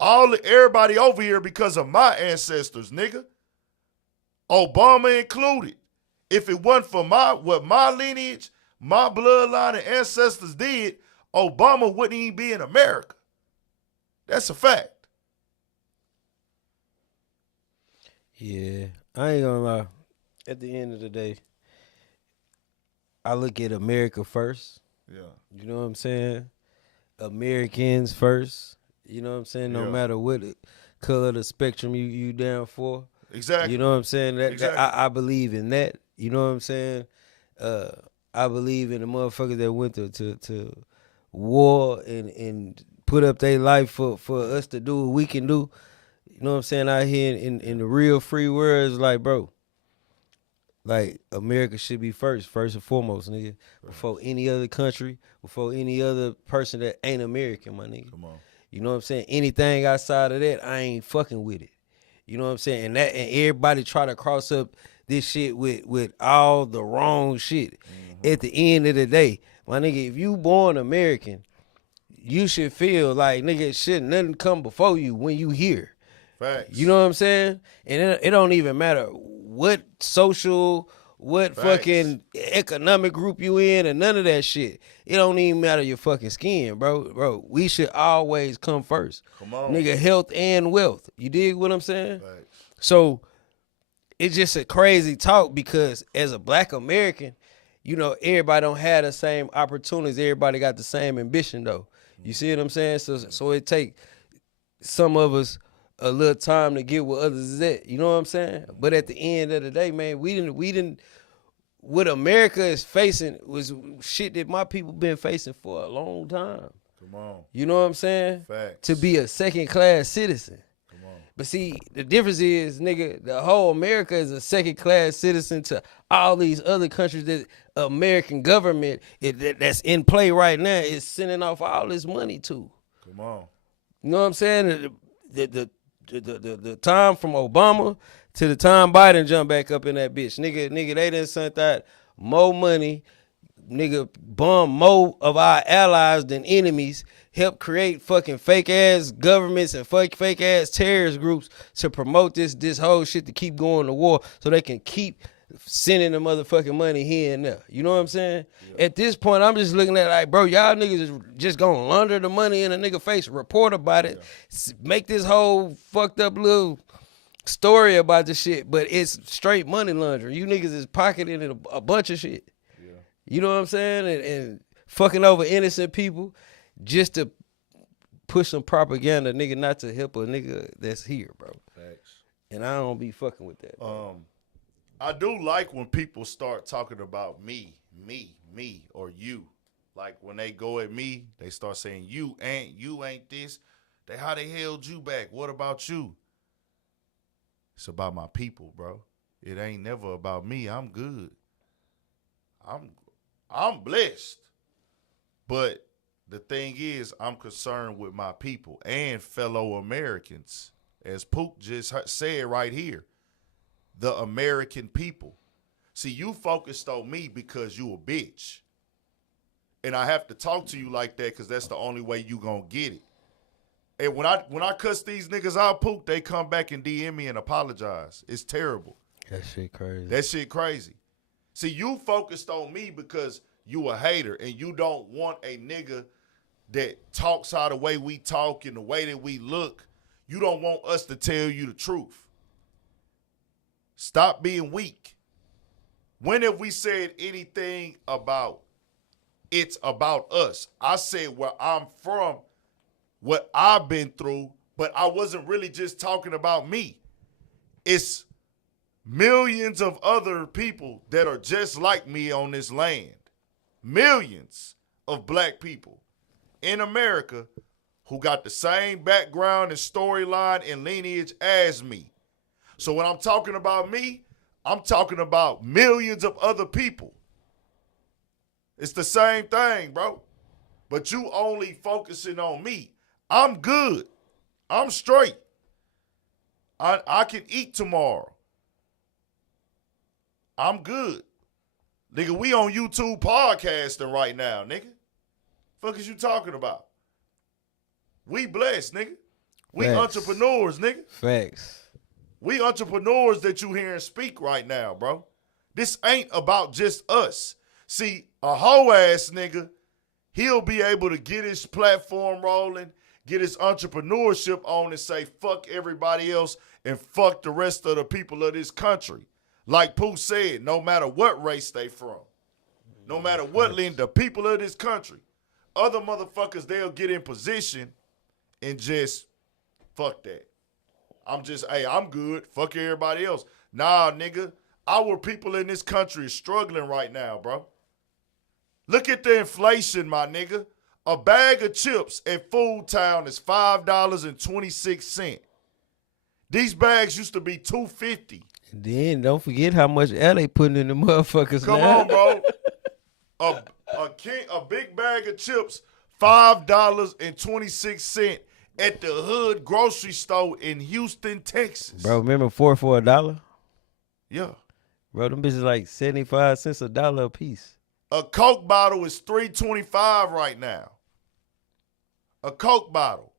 Everybody over here because of my ancestors, nigga. Obama included. If it wasn't for what my lineage, my bloodline and ancestors did, Obama wouldn't even be in America. That's a fact. Yeah, I ain't gonna lie. At the end of the day, I look at America first. Yeah. You know what I'm saying? Americans first. You know what I'm saying? No matter what color of the spectrum you down for. Exactly. You know what I'm saying? Exactly. I believe in that. You know what I'm saying? I believe in the motherfuckers that went to war and put up their life for us to do what we can do. You know what I'm saying? Out here in the real free world, it's like, bro, like America should be first and foremost, nigga. Before any other country, before any other person that ain't American, my nigga. Come on. You know what I'm saying? Anything outside of that, I ain't fucking with it. You know what I'm saying? And everybody try to cross up this shit with all the wrong shit. Mm-hmm. At the end of the day, my nigga, if you born American, you should feel like, nigga, shit, nothing come before you when you here. Facts. You know what I'm saying? And it don't even matter what social, what Facts. fucking economic group you in, and none of that shit. It don't even matter your fucking skin, bro. Bro, we should always come first. Come on. Nigga, health and wealth. You dig what I'm saying? Facts. So it's just a crazy talk because as a black American, you know, everybody don't have the same opportunities. Everybody got the same ambition though. You see what I'm saying? So it take some of us a little time to get what others is at. You know what I'm saying? But at the end of the day, man, we didn't what America is facing was shit that my people been facing for a long time. Come on. You know what I'm saying? Facts. To be a second-class citizen. Come on. But see, the difference is, nigga, the whole America is a second-class citizen to all these other countries that American government that's in play right now is sending off all this money to. Come on. You know what I'm saying? The time from Obama to the time Biden jumped back up in that bitch. Nigga, they done sent out more money, nigga, bomb more of our allies than enemies, help create fucking fake ass governments and fake ass terrorist groups to promote this whole shit to keep going to war so they can keep sending the motherfucking money here and there. You know what I'm saying? Yeah. At this point, I'm just looking at like, bro, y'all niggas is just gonna launder the money in a nigga face, report about it, make this whole fucked up little story about the shit, but it's straight money laundering. You niggas is pocketing a bunch of shit. Yeah. You know what I'm saying? And fucking over innocent people just to push some propaganda, nigga, not to help a nigga that's here, bro. Facts. And I don't be fucking with that. I do like when people start talking about me, or you. Like when they go at me, they start saying you ain't this. How they held you back? What about you? It's about my people, bro. It ain't never about me. I'm good. I'm blessed. But the thing is, I'm concerned with my people and fellow Americans. As Pook just said right here, the American people. See, you focused on me because you a bitch. And I have to talk to you like that because that's the only way you gonna get it. And when I cuss these niggas out, Pook, they come back and DM me and apologize. It's terrible. That shit crazy. See, you focused on me because you a hater and you don't want a nigga that talks how the way we talk and the way that we look. You don't want us to tell you the truth. Stop being weak. When have we said anything about it's about us? I said where I'm from, what I've been through, but I wasn't really just talking about me. It's millions of other people that are just like me on this land. Millions of black people in America who got the same background and storyline and lineage as me. So when I'm talking about me, I'm talking about millions of other people. It's the same thing, bro. But you only focusing on me. I'm good. I'm straight. I can eat tomorrow. I'm good. Nigga, we on YouTube podcasting right now, nigga. Fuck is you talking about? We blessed, nigga. We Facts. entrepreneurs, nigga. Facts. We entrepreneurs that you hearing speak right now, bro. This ain't about just us. See, a hoe ass nigga, he'll be able to get his platform rolling, get his entrepreneurship on and say fuck everybody else and fuck the rest of the people of this country. Like Pooh said, no matter what race they from, no matter what land, the people of this country, other motherfuckers, they'll get in position and just fuck that. I'm good. Fuck everybody else. Nah, nigga, our people in this country is struggling right now, bro. Look at the inflation, my nigga. A bag of chips at Food Town is $5.26. These bags used to be $2.50. Then don't forget how much air they putting in the motherfuckers Come now. on, bro. A big bag of chips, $5.26 at the Hood grocery store in Houston, Texas. Bro, remember 4 for $1? Yeah. Bro, them bitches like 75 cents $1 a piece. A Coke bottle is $3.25 right now. A Coke bottle.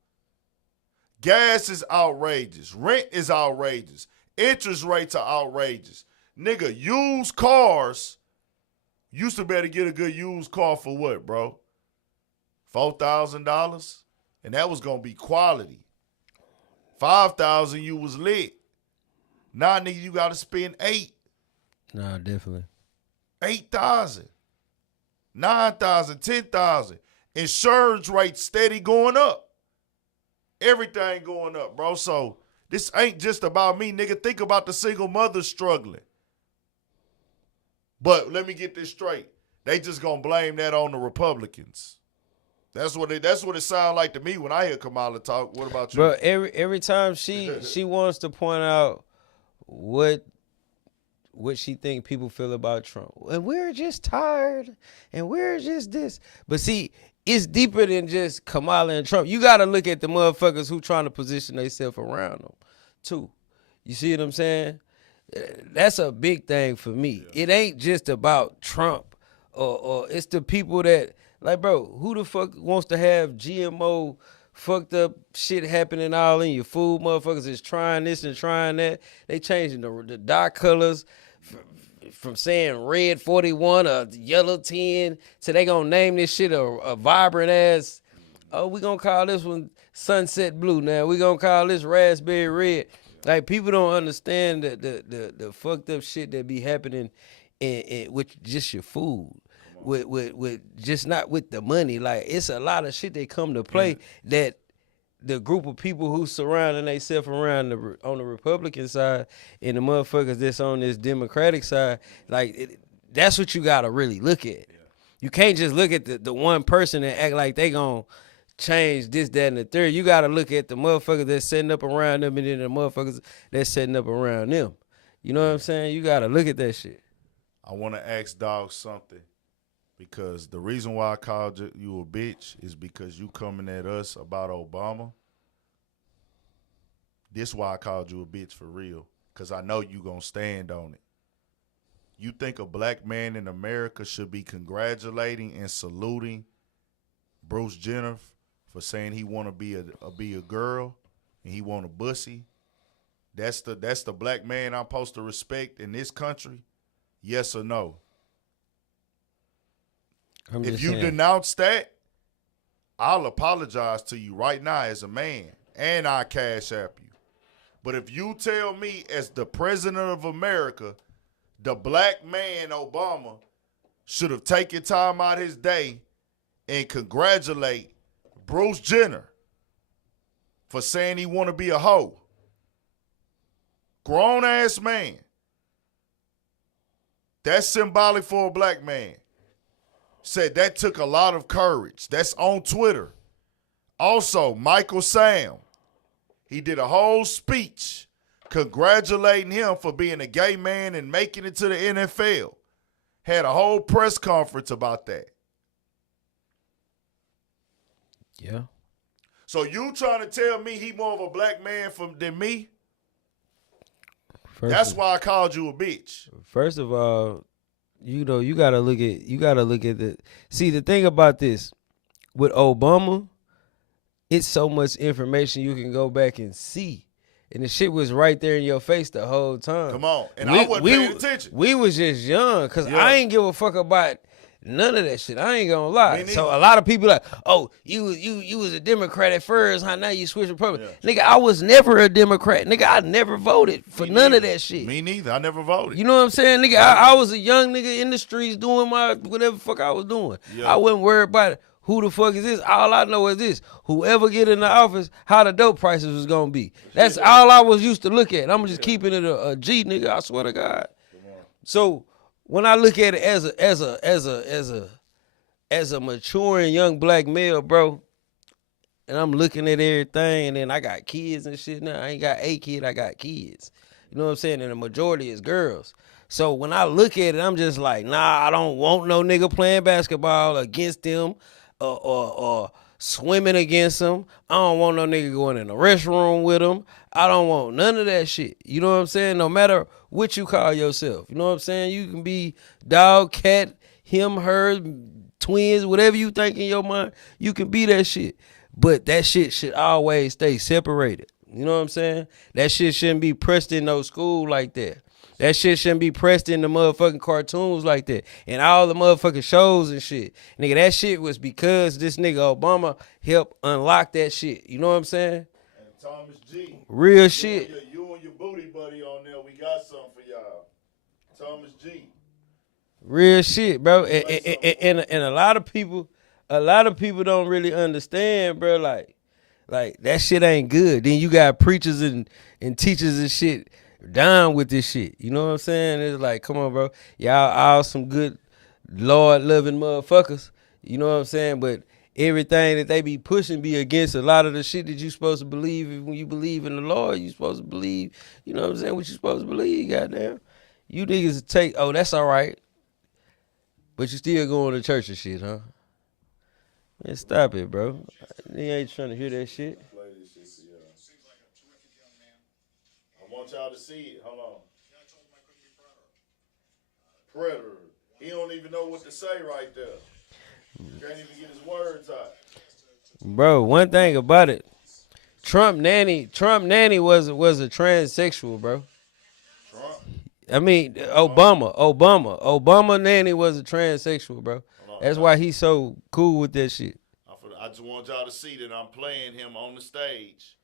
Gas is outrageous. Rent is outrageous. Interest rates are outrageous. Nigga, used cars, used to be able to get a good used car for what, bro? $4,000? And that was going to be quality. $5,000, you was lit. Now, nigga, you got to spend $8,000. Nah, definitely. $8,000. $9,000, $10,000. Insurance rates steady going up. Everything going up, bro. So this ain't just about me, nigga. Think about the single mother struggling. But let me get this straight. They just gonna blame that on the Republicans. That's what it sounds like to me when I hear Kamala talk. What about you? Bro, every time she wants to point out what she think people feel about Trump. And we're just tired. And we're just this. But see, it's deeper than just Kamala and Trump. You got to look at the motherfuckers who trying to position themselves around them, too. You see what I'm saying? That's a big thing for me. Yeah. It ain't just about Trump or it's the people that, like, bro, who the fuck wants to have GMO fucked up shit happening all in your food? Motherfuckers is trying this and trying that. They changing the dye colors from saying red 41 or yellow 10 to they gonna name this shit a vibrant ass. Oh, we gonna call this one sunset blue now. We gonna call this raspberry red. Like, people don't understand the fucked up shit that be happening with just your food. With just not with the money. Like, it's a lot of shit that come to play that the group of people who surrounding themselves around on the Republican side and the motherfuckers that's on this Democratic side, like, that's what you gotta really look at. Yeah. You can't just look at the one person and act like they gonna change this, that, and the third. You gotta look at the motherfuckers that's setting up around them and then the motherfuckers that's setting up around them. You know what I'm saying? You gotta look at that shit. I wanna ask Dog something. Because the reason why I called you a bitch is because you coming at us about Obama. This why I called you a bitch for real. Because I know you going to stand on it. You think a black man in America should be congratulating and saluting Bruce Jenner for saying he want to be a girl and he want a bussy? That's the black man I'm supposed to respect in this country? Yes or no? If you denounce that, I'll apologize to you right now as a man, and I'll cash app you. But if you tell me as the president of America, the black man Obama should have taken time out his day and congratulate Bruce Jenner for saying he want to be a hoe. Grown-ass man. That's symbolic for a black man. Said that took a lot of courage. That's on Twitter. Also, Michael Sam, he did a whole speech congratulating him for being a gay man and making it to the NFL. Had a whole press conference about that. Yeah. So you trying to tell me he more of a black man than me? That's why I called you a bitch. First of all, you know, you gotta look at the thing about this with Obama, it's so much information you can go back and see. And the shit was right there in your face the whole time. Come on. And I wasn't paying attention. We was just young, because I ain't give a fuck about none of that shit. I ain't gonna lie. So a lot of people like, oh, you was a Democrat at first, how now you switch Republican. Yeah. Nigga, I was never a Democrat. Nigga, I never voted for none of that shit. Me neither. I never voted. You know what I'm saying? Nigga, I was a young nigga in the streets doing my whatever fuck I was doing. Yeah. I wasn't worried about it. Who the fuck is this? All I know is this. Whoever get in the office, how the dope prices was gonna be. That's all I was used to look at. I'm just keeping it a G, nigga. I swear to God. So when I look at it as a maturing young black male, bro, and I'm looking at everything, and then I got kids and shit now. I ain't got a kid, I got kids. You know what I'm saying? And the majority is girls. So when I look at it, I'm just like, nah, I don't want no nigga playing basketball against them. Or swimming against them. I don't want no nigga going in the restroom with them. I don't want none of that shit. You know what I'm saying? No matter what you call yourself. You know what I'm saying? You can be dog, cat, him, her, twins, whatever you think in your mind. You can be that shit. But that shit should always stay separated. You know what I'm saying? That shit shouldn't be pressed in no school like that. That shit shouldn't be pressed in the motherfucking cartoons like that. And all the motherfucking shows and shit. Nigga, that shit was because this nigga Obama helped unlock that shit. You know what I'm saying? And Thomas G. Real shit. You and your booty buddy on there, we got something for y'all. Thomas G. Real shit, bro. And a lot of people don't really understand, bro. Like that shit ain't good. Then you got preachers and teachers and shit down with this shit. You know what I'm saying? It's like, come on, bro. Y'all all some good Lord-loving motherfuckers. You know what I'm saying? But everything that they be pushing be against a lot of the shit that you supposed to believe. When you believe in the Lord, you supposed to believe, you know what I'm saying, what you supposed to believe, goddamn. You niggas take, oh, that's all right. But you still going to church and shit, huh? Man, stop it, bro. They ain't trying to hear that shit. I want y'all to see it. Hold on. Predator. He don't even know what to say right there. Can't even get his words out. Bro, one thing about it, Trump nanny was a transsexual, bro. Trump? I mean, Obama nanny was a transsexual, bro. That's why he's so cool with that shit. I just want y'all to see that I'm playing him on the stage.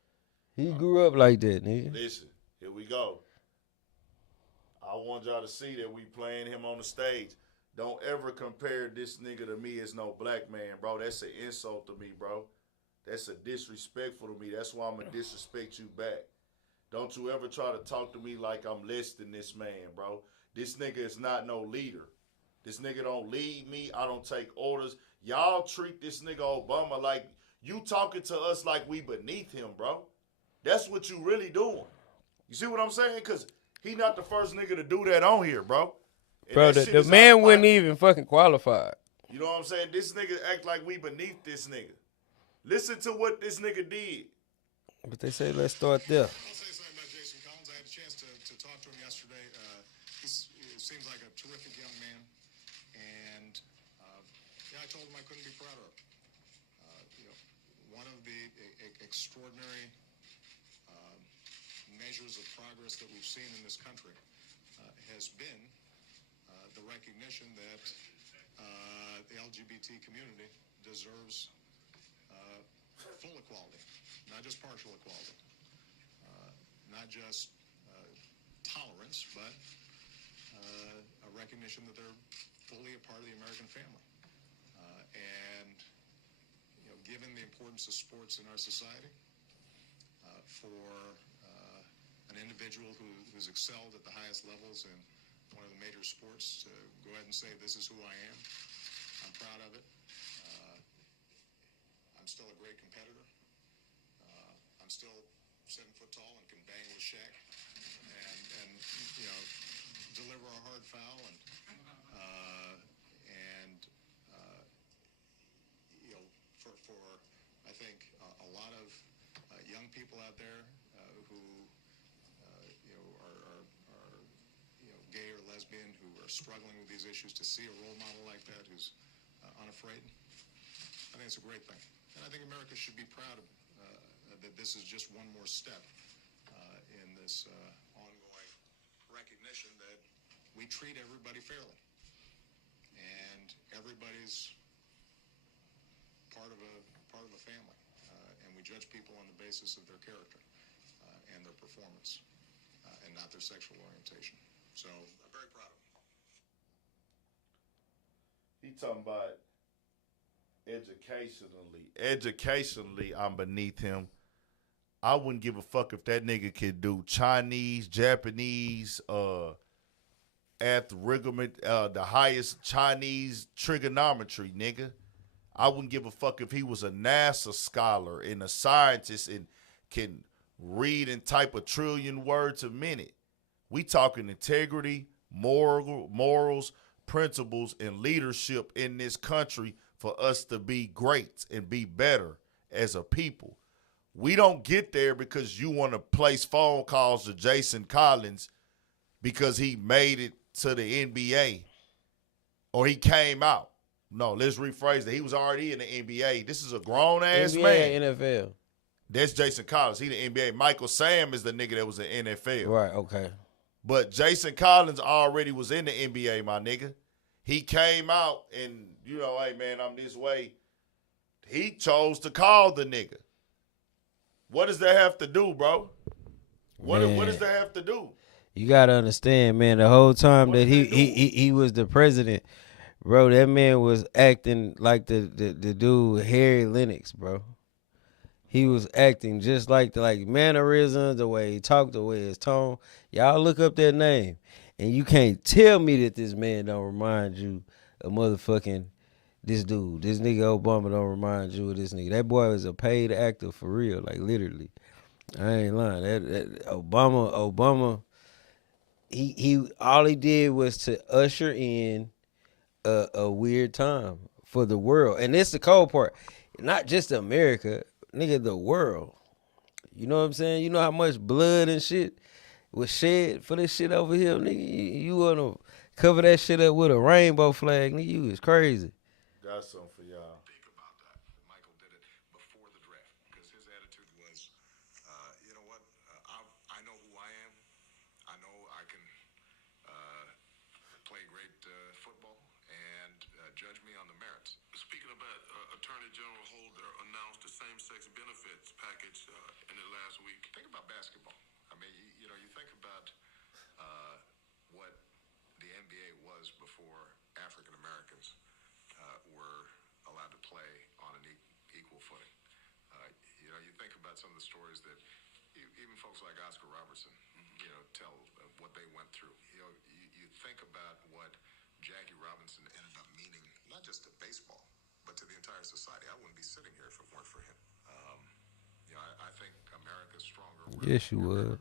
He grew up like that, nigga. Listen, here we go. I want y'all to see that we playing him on the stage. Don't ever compare this nigga to me as no black man, bro. That's an insult to me, bro. That's a disrespectful to me. That's why I'm going to disrespect you back. Don't you ever try to talk to me like I'm less than this man, bro. This nigga is not no leader. This nigga don't lead me. I don't take orders. Y'all treat this nigga Obama like you talking to us like we beneath him, bro. That's what you really doing. You see what I'm saying? Because he not the first nigga to do that on here, bro. And bro, the man wouldn't even fucking qualify. You know what I'm saying? This nigga act like we beneath this nigga. Listen to what this nigga did. But they say let's start there. I'll say something about Jason Collins. I had a chance to talk to him yesterday. He seems like a terrific young man. And I told him I couldn't be prouder of him. One of the extraordinary measures of progress that we've seen in this country has been the recognition that the LGBT community deserves full equality, not just partial equality, not just tolerance, but a recognition that they're fully a part of the American family. And given the importance of sports in our society, for an individual who's excelled at the highest levels in one of the major sports to go ahead and say, this is who I am, I'm proud of it. I'm still a great competitor. I'm still 7 foot tall and can bang with Shaq and deliver a hard foul and for I think a lot of young people out there who are gay or lesbian, who are struggling with these issues, to see a role model like that who's unafraid, I think it's a great thing. And I think America should be proud that this is just one more step in this ongoing recognition that we treat everybody fairly, and everybody's part of a family, and we judge people on the basis of their character and their performance, and not their sexual orientation. So I'm very proud of him. He talking about educationally, I'm beneath him. I wouldn't give a fuck if that nigga could do Chinese, Japanese, the highest Chinese trigonometry, nigga. I wouldn't give a fuck if he was a NASA scholar and a scientist and can read and type 1 trillion words a minute. We talking integrity, morals, principles, and leadership in this country for us to be great and be better as a people. We don't get there because you want to place phone calls to Jason Collins because he made it to the NBA or he came out. No, let's rephrase that. He was already in the NBA. This is a grown-ass man. NBA, NFL. That's Jason Collins. He the NBA. Michael Sam is the nigga that was in NFL. Right, okay. But Jason Collins already was in the NBA, my nigga. He came out and, you know, hey, man, I'm this way. He chose to call the nigga. What does that have to do, bro? What does that have to do? You got to understand, man, the whole time that he was the president, bro, that man was acting like the dude Harry Lennox, bro. He was acting just like the mannerisms, the way he talked, the way his tone. Y'all look up that name, and you can't tell me that this man don't remind you of motherfucking this dude. This nigga Obama don't remind you of this nigga. That boy was a paid actor for real, like literally. I ain't lying. That Obama, he all he did was to usher in a weird time for the world. And this the cold part. Not just America, nigga, the world. You know what I'm saying? You know how much blood and shit was shed for this shit over here, nigga? You wanna cover that shit up with a rainbow flag, nigga? You is crazy. Got something for y'all. Think about that. Michael did it before the draft because his attitude was, you know what? I know who I am. I know I can play great football and judge me on the merits. Speaking of that, Attorney General Holder announced the same-sex benefits package in the last week. Think about basketball. I mean, you know, you think about what the NBA was before African Americans were allowed to play on an equal footing. You know, you think about some of the stories that even folks like Oscar Robertson, you know, tell what they went through. You know, you think about what Jackie Robinson ended up meaning, not just to baseball, but to the entire society. I wouldn't be sitting here if it weren't for him. You know, I think America's stronger. Yes, you would.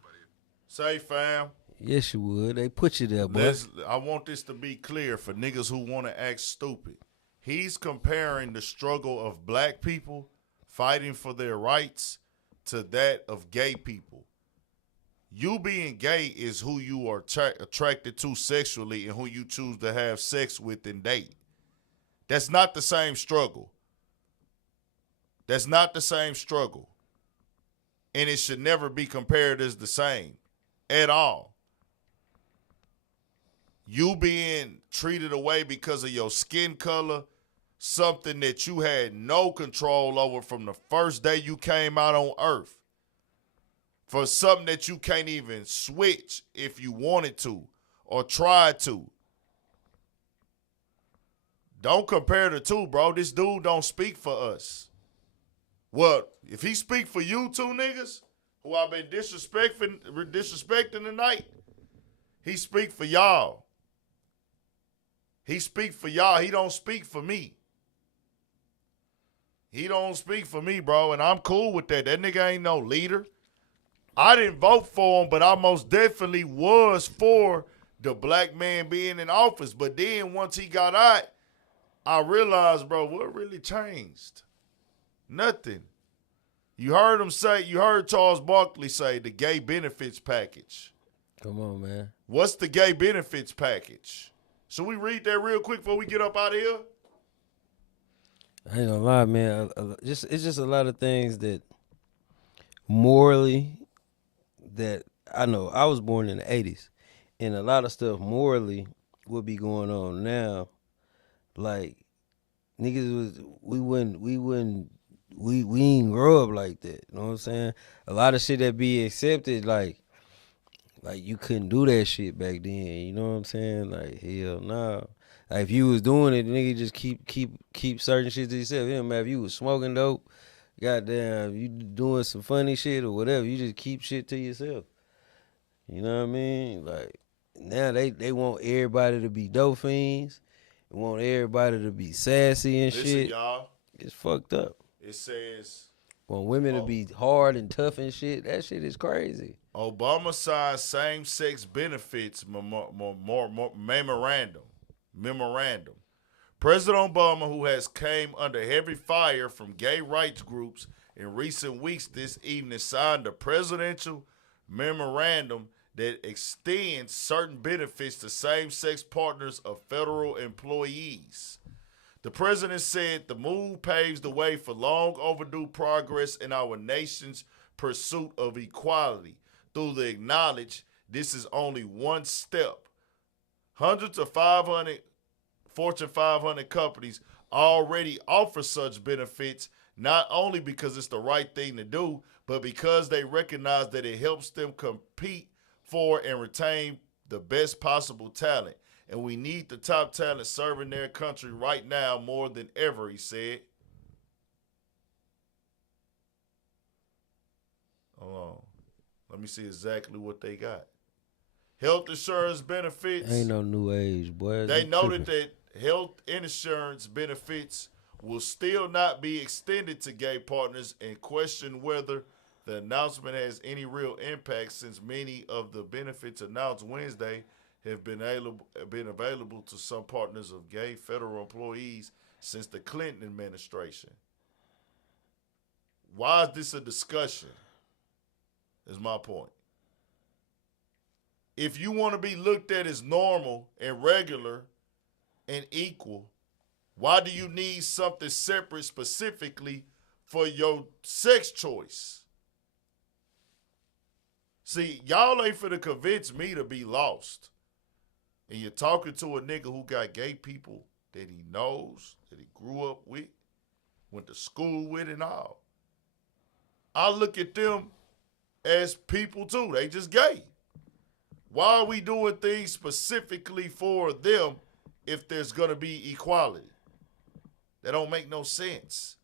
Say, fam. Yes, you would. They put you there, boy. I want this to be clear for niggas who want to act stupid. He's comparing the struggle of black people fighting for their rights to that of gay people. You being gay is who you are attracted to sexually and who you choose to have sex with and date. That's not the same struggle. That's not the same struggle. And it should never be compared as the same at all. You being treated away because of your skin color, something that you had no control over from the first day you came out on earth, for something that you can't even switch if you wanted to or tried to. Don't compare the two, bro. This dude don't speak for us. Well, if he speak for you two niggas who I've been disrespecting tonight, he speak for y'all. He speak for y'all. He don't speak for me. He don't speak for me, bro, and I'm cool with that. That nigga ain't no leader. I didn't vote for him, but I most definitely was for the black man being in office. But then once he got out, I realized, bro, what really changed? Nothing. You heard Charles Barkley say the gay benefits package. Come on, man. What's the gay benefits package? Should we read that real quick before we get up out of here? I ain't gonna lie, man. It's just a lot of things that morally that I know I was born in the 80s, and a lot of stuff morally would be going on now. Like niggas was we ain't grow up like that. You know what I'm saying? A lot of shit that be accepted, like you couldn't do that shit back then. You know what I'm saying? Like hell no. Like if you was doing it, nigga just keep certain shit to yourself. It don't matter if you was smoking dope, goddamn, you doing some funny shit or whatever. You just keep shit to yourself. You know what I mean? Like now they want everybody to be dope fiends. They want everybody to be sassy and Listen, shit. y'all. It's fucked up. It says Want women to be hard and tough and shit. That shit is crazy. Obama signed same-sex benefits memorandum. President Obama, who has came under heavy fire from gay rights groups in recent weeks, this evening signed a presidential memorandum that extends certain benefits to same-sex partners of federal employees. The president said the move paves the way for long overdue progress in our nation's pursuit of equality. Through the acknowledge this is only one step. Hundreds of Fortune 500 companies already offer such benefits, not only because it's the right thing to do, but because they recognize that it helps them compete for and retain the best possible talent. And we need the top talent serving their country right now more than ever, he said. Hold on. Let me see exactly what they got. Health insurance benefits. Ain't no new age, boy. They noted that health insurance benefits will still not be extended to gay partners and question whether the announcement has any real impact since many of the benefits announced Wednesday have been available to some partners of gay federal employees since the Clinton administration. Why is this a discussion? Is my point. If you want to be looked at as normal and regular and equal, why do you need something separate specifically for your sex choice? See, y'all ain't finna convince me to be lost. And you're talking to a nigga who got gay people that he knows, that he grew up with, went to school with and all. I look at them as people too. They just gay. Why are we doing things specifically for them if there's going to be equality? That don't make no sense.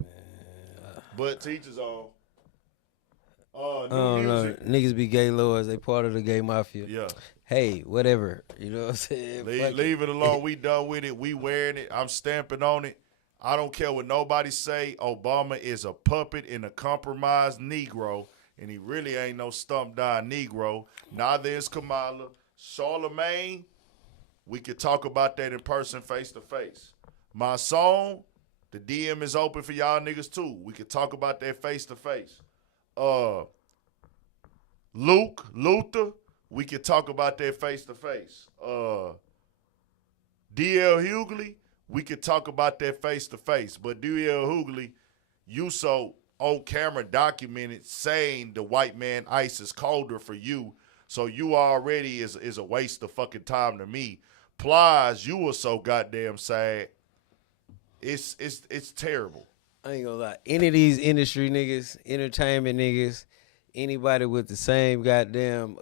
Man. But teachers on. New music. Niggas be gay lords. They part of the gay mafia. Yeah. Hey, whatever. You know what I'm saying? Leave it alone. We done with it. We wearing it. I'm stamping on it. I don't care what nobody say. Obama is a puppet and a compromised Negro, and he really ain't no stump-down Negro. Neither is Kamala. Charlemagne, we could talk about that in person, face-to-face. My song, the DM is open for y'all niggas too. We could talk about that face-to-face. Luther, we could talk about that face-to-face. D.L. Hughley, we could talk about that face-to-face. But D.L. Hughley, you so on camera documented saying the white man ice is colder for you, so you already is a waste of fucking time to me. Plies, you were so goddamn sad. It's terrible. I ain't gonna lie. Any of these industry niggas, entertainment niggas, anybody with the same goddamn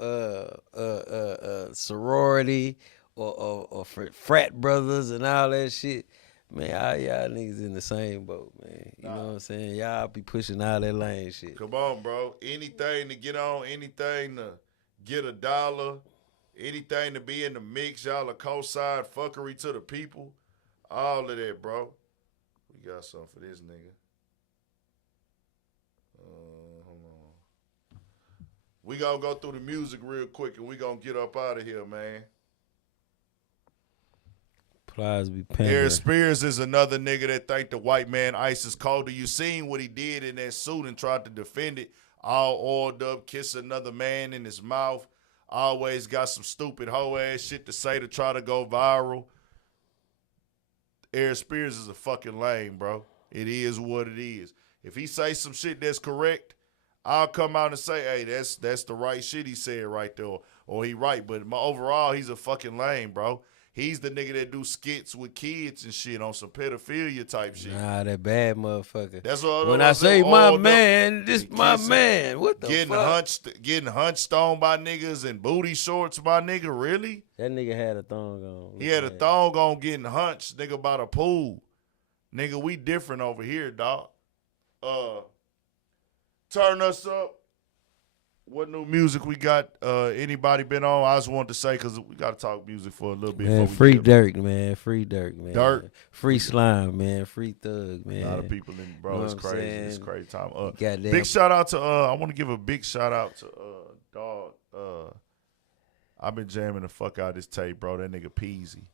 sorority or frat brothers and all that shit, man, all y'all niggas in the same boat, man. You know what I'm saying? Y'all be pushing all that lame shit. Come on, bro. Anything to get on, anything to get a dollar, anything to be in the mix, y'all are co-sign fuckery to the people. All of that, bro. We got something for this nigga. Hold on. We gonna go through the music real quick and we gonna get up out of here, man. Plies be pandering. Eric Spears is another nigga that think the white man ice is colder. You seen what he did in that suit and tried to defend it. All oiled up, kiss another man in his mouth. Always got some stupid hoe ass shit to say to try to go viral. Eric Spears is a fucking lame, bro. It is what it is. If he say some shit that's correct, I'll come out and say, hey, that's the right shit he said right there, or he right. But overall, he's a fucking lame, bro. He's the nigga that do skits with kids and shit on some pedophilia type shit. Nah, that bad motherfucker. That's what when I say my man, this my man. What the fuck? Getting hunched on by niggas in booty shorts, my nigga. Really? That nigga had a thong on. He had a thong on getting hunched, nigga, by the pool. Nigga, we different over here, dog. Turn us up. What new music we got? Anybody been on? I just wanted to say, because we got to talk music for a little bit. Man, free Durk, man. Free Durk, man. Durk. Free Slime, man. Free Thug, man. A lot of people in, bro. It's crazy. It's crazy time. Goddamn. Big shout out to, I want to give a big shout out to, dog. I've been jamming the fuck out of this tape, bro. That nigga Peasy.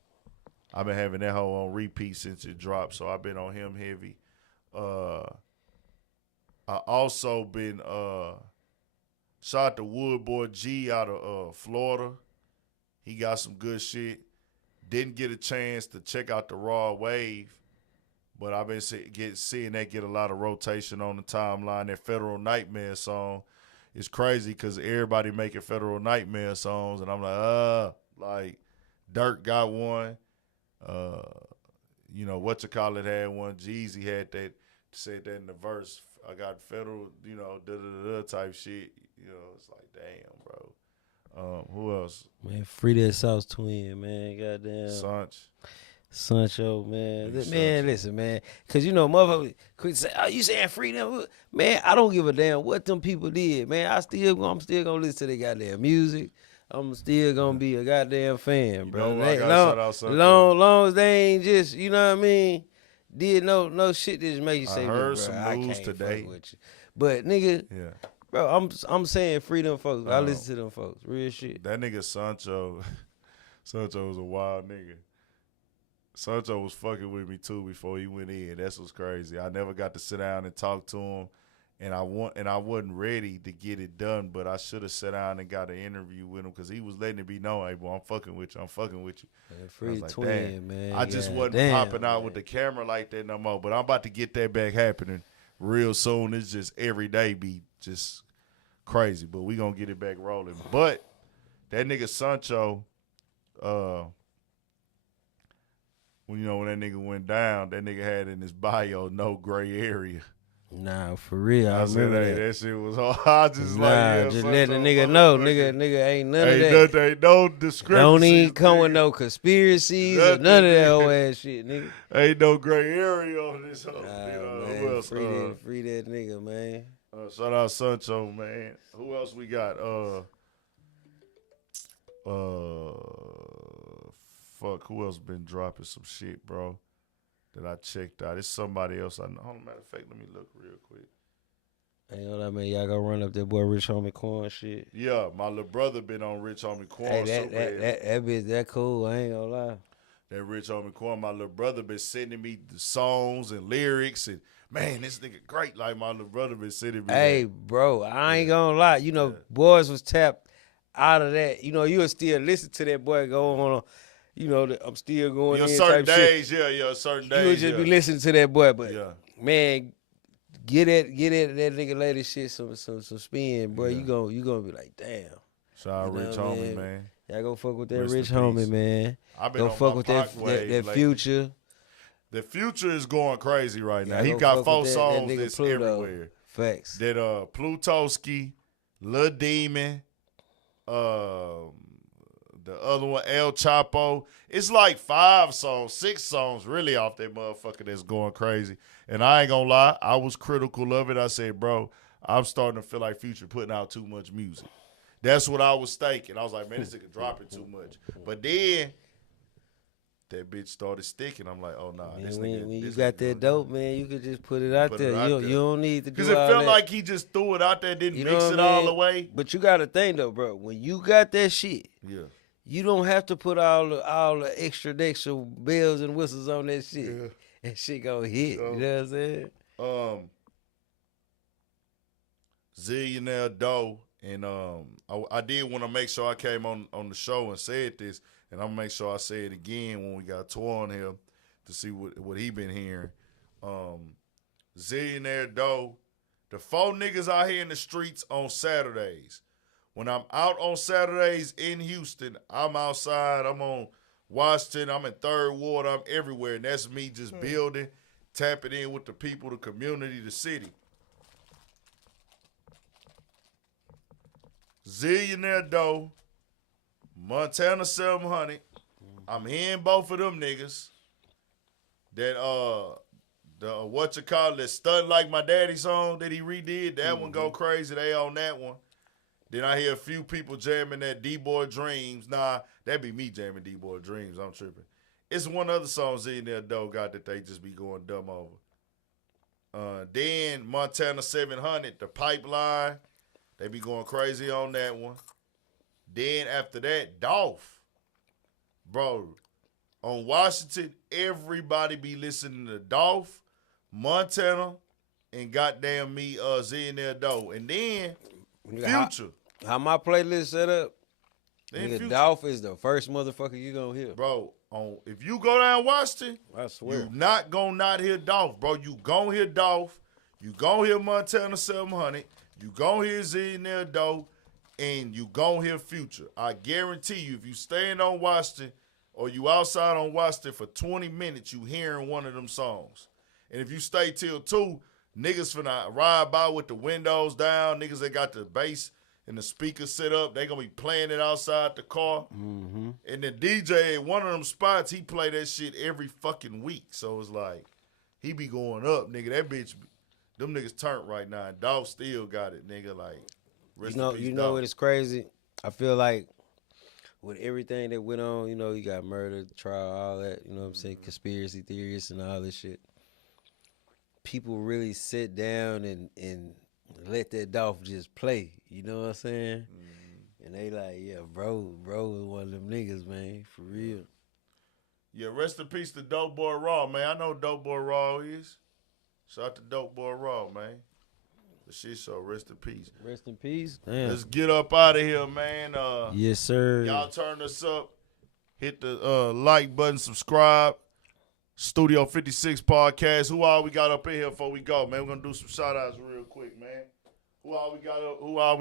I've been having that hoe on repeat since it dropped, so I've been on him heavy. I also been, shout out to Woodboy G out of Florida. He got some good shit. Didn't get a chance to check out the Raw Wave, but I've been seeing that get a lot of rotation on the timeline. That Federal Nightmare song is crazy because everybody making Federal Nightmare songs, and I'm like Durk got one. You know, Whatchamacallit had one. Jeezy had that, said that in the verse. I got Federal, you know, da-da-da-da type shit. You know, it's like, damn, bro. Who else? Man, free that South Twin, man. Goddamn. Sancho, man. Man, listen, man. Because, you know, motherfuckers quit say, oh, you saying free them? Man, I don't give a damn what them people did, man. I'm still going to listen to their goddamn music. I'm still going to be a goddamn fan, bro. Long as they ain't just, you know what I mean, did no shit that just make you say, I heard bro, some I news can't today. fuck with you. But, nigga, yeah. Bro, I'm saying free them folks. I listen to them folks. Real shit. That nigga Sancho was a wild nigga. Sancho was fucking with me too before he went in. That's what's crazy. I never got to sit down and talk to him, and I wasn't ready to get it done. But I should have sat down and got an interview with him because he was letting it be known, hey, boy, I'm fucking with you. I'm fucking with you. Man, free like, Twin, man. I just wasn't popping out with the camera like that no more. But I'm about to get that back happening real soon. It's just every day be just crazy. But we gonna get it back rolling. But that nigga Sancho, when that nigga went down, that nigga had in his bio no gray area. Nah, for real. I remember said, hey, that shit was hard. I just just let the nigga know. Nigga ain't none of that. Ain't no discrepancies. Don't even come with no conspiracies or none of that whole ass shit, nigga. Ain't no gray area on this hoe. Man, who else? Free that nigga, man. Shout out Sancho, man. Who else we got? Fuck, who else been dropping some shit, bro, that I checked out? It's somebody else I know. Hold on, matter of fact, let me look real quick. Ain't know that, man. Y'all go run up that boy Rich Homie Quan shit. Yeah, my little brother been on Rich Homie Quan. Hey, that bitch, that cool. I ain't gonna lie. That Rich Homie Quan, my little brother been sending me the songs and lyrics, and man, this nigga great. Like my little brother been sending me. Hey, bro, I ain't gonna lie. You know, boys was tapped out of that. You know, you'll still listen to that boy go on. You know, I'm still going in certain type days, shit. Certain days. You would just be listening to that boy, but man, get at that nigga lady shit some spin, bro. You gonna be like, damn. Shout out Rich Homie, man. Y'all go fuck with that Rich Homie, man. I been go fuck with that Future. The Future is going crazy right now. He got 4 songs that's everywhere. Facts. That Plutoski, Lil Demon, the other one, El Chapo. It's like 5 songs, 6 songs really off that motherfucker that's going crazy. And I ain't gonna lie, I was critical of it. I said, bro, I'm starting to feel like Future putting out too much music. That's what I was thinking. I was like, man, this nigga dropping too much. But then that bitch started sticking. I'm like, oh, nah. Man, when you got that dope, man, you could just put it out there. You don't need to do all that. Because it felt that. like he just threw it out there, didn't mix it all the way. But you got to think, though, bro. When you got that shit, you don't have to put all the extra bells and whistles on that shit. Yeah. That shit gonna hit. You know what I'm saying? Zillionaire Doe. And I did want to make sure I came on the show and said this, and I'm going to make sure I say it again when we got Tour on here to see what he been hearing. Zillionaire Doe. The 4 niggas out here in the streets on Saturdays. When I'm out on Saturdays in Houston, I'm outside, I'm on Washington, I'm in 3rd Ward, I'm everywhere. And that's me just building, tapping in with the people, the community, the city. Zillionaire Doe, Montana 700. I'm hearing both of them niggas. That that Stunt Like My Daddy song that he redid, that one go crazy. They on that one. Then I hear a few people jamming that D-Boy Dreams. Nah, that be me jamming D-Boy Dreams. I'm tripping. It's one other song Zillionaire Doe got that they just be going dumb over. Then Montana 700, The Pipeline. They be going crazy on that one. Then after that, Dolph. Bro, on Washington, everybody be listening to Dolph, Montana, and goddamn me, Zillionaire Doe. And then Future. How my playlist set up, Then nigga, Future. Dolph is the first motherfucker you gonna hear. Bro, if you go down Washington, I swear. you not gonna not hear Dolph, bro. You gonna hear Dolph. You gonna hear Montana 700. You gonna hear Zillionaire Doe. And you gonna hear Future. I guarantee you, if you staying on Washington or you outside on Washington for 20 minutes, you hearing one of them songs. And if you stay till 2, niggas finna ride by with the windows down. Niggas that got the bass and the speakers set up, they gonna be playing it outside the car. Mm-hmm. And the DJ at one of them spots, he play that shit every fucking week. So it's like, he be going up, nigga. That bitch, them niggas turned right now. And Dolph still got it, nigga. Like, rest in peace, You know Dolph. what is crazy? I feel like with everything that went on, you know, you got murder, trial, all that, you know what I'm saying, conspiracy theorists and all this shit. People really sit down and let that Dolph just play, you know what I'm saying? And they like, yeah, bro is one of them niggas, man, for real. Yeah, rest in peace to Dope Boy Raw, man. I know who Dope Boy Raw is. Shout out to Dope Boy Raw, man. The shit show, rest in peace. Rest in peace. Damn. Let's get up out of here, man. Yes, sir. Y'all turn us up. Hit the like button, subscribe. Studio 56 podcast. Who all we got up in here before we go, man? We're gonna do some shout outs real quick, man. Who all we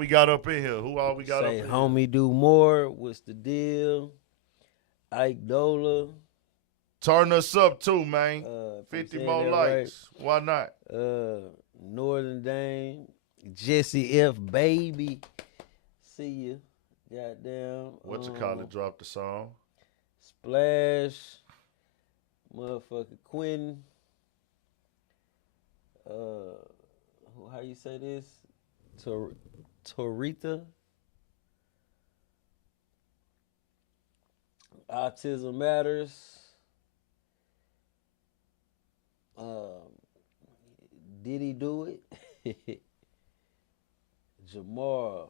got up in here? Who all we got up in here? Homie Do More, what's the deal? Ike Dola. Turn us up too, man. 50 more likes. Right. Why not? Northern Dame, Jesse F. Baby. See you. Goddamn. Dropped the song. Splash. Motherfucker Quentin. How you say this? Torita. Autism Matters. Did he do it? Jamar.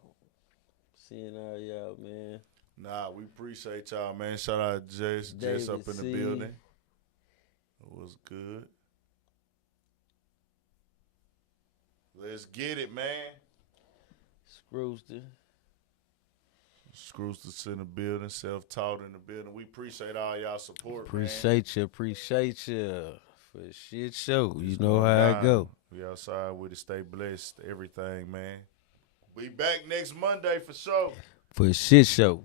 Seeing all y'all, man. Nah, we appreciate y'all, man. Shout out Jess up in the building. It was good. Let's get it, man. Screwster's in the building, self-taught in the building. We appreciate all y'all support, appreciate you. For the shit show. You know how it go. We outside with it. Stay blessed. Everything, man. We back next Monday for sure. For a shit show.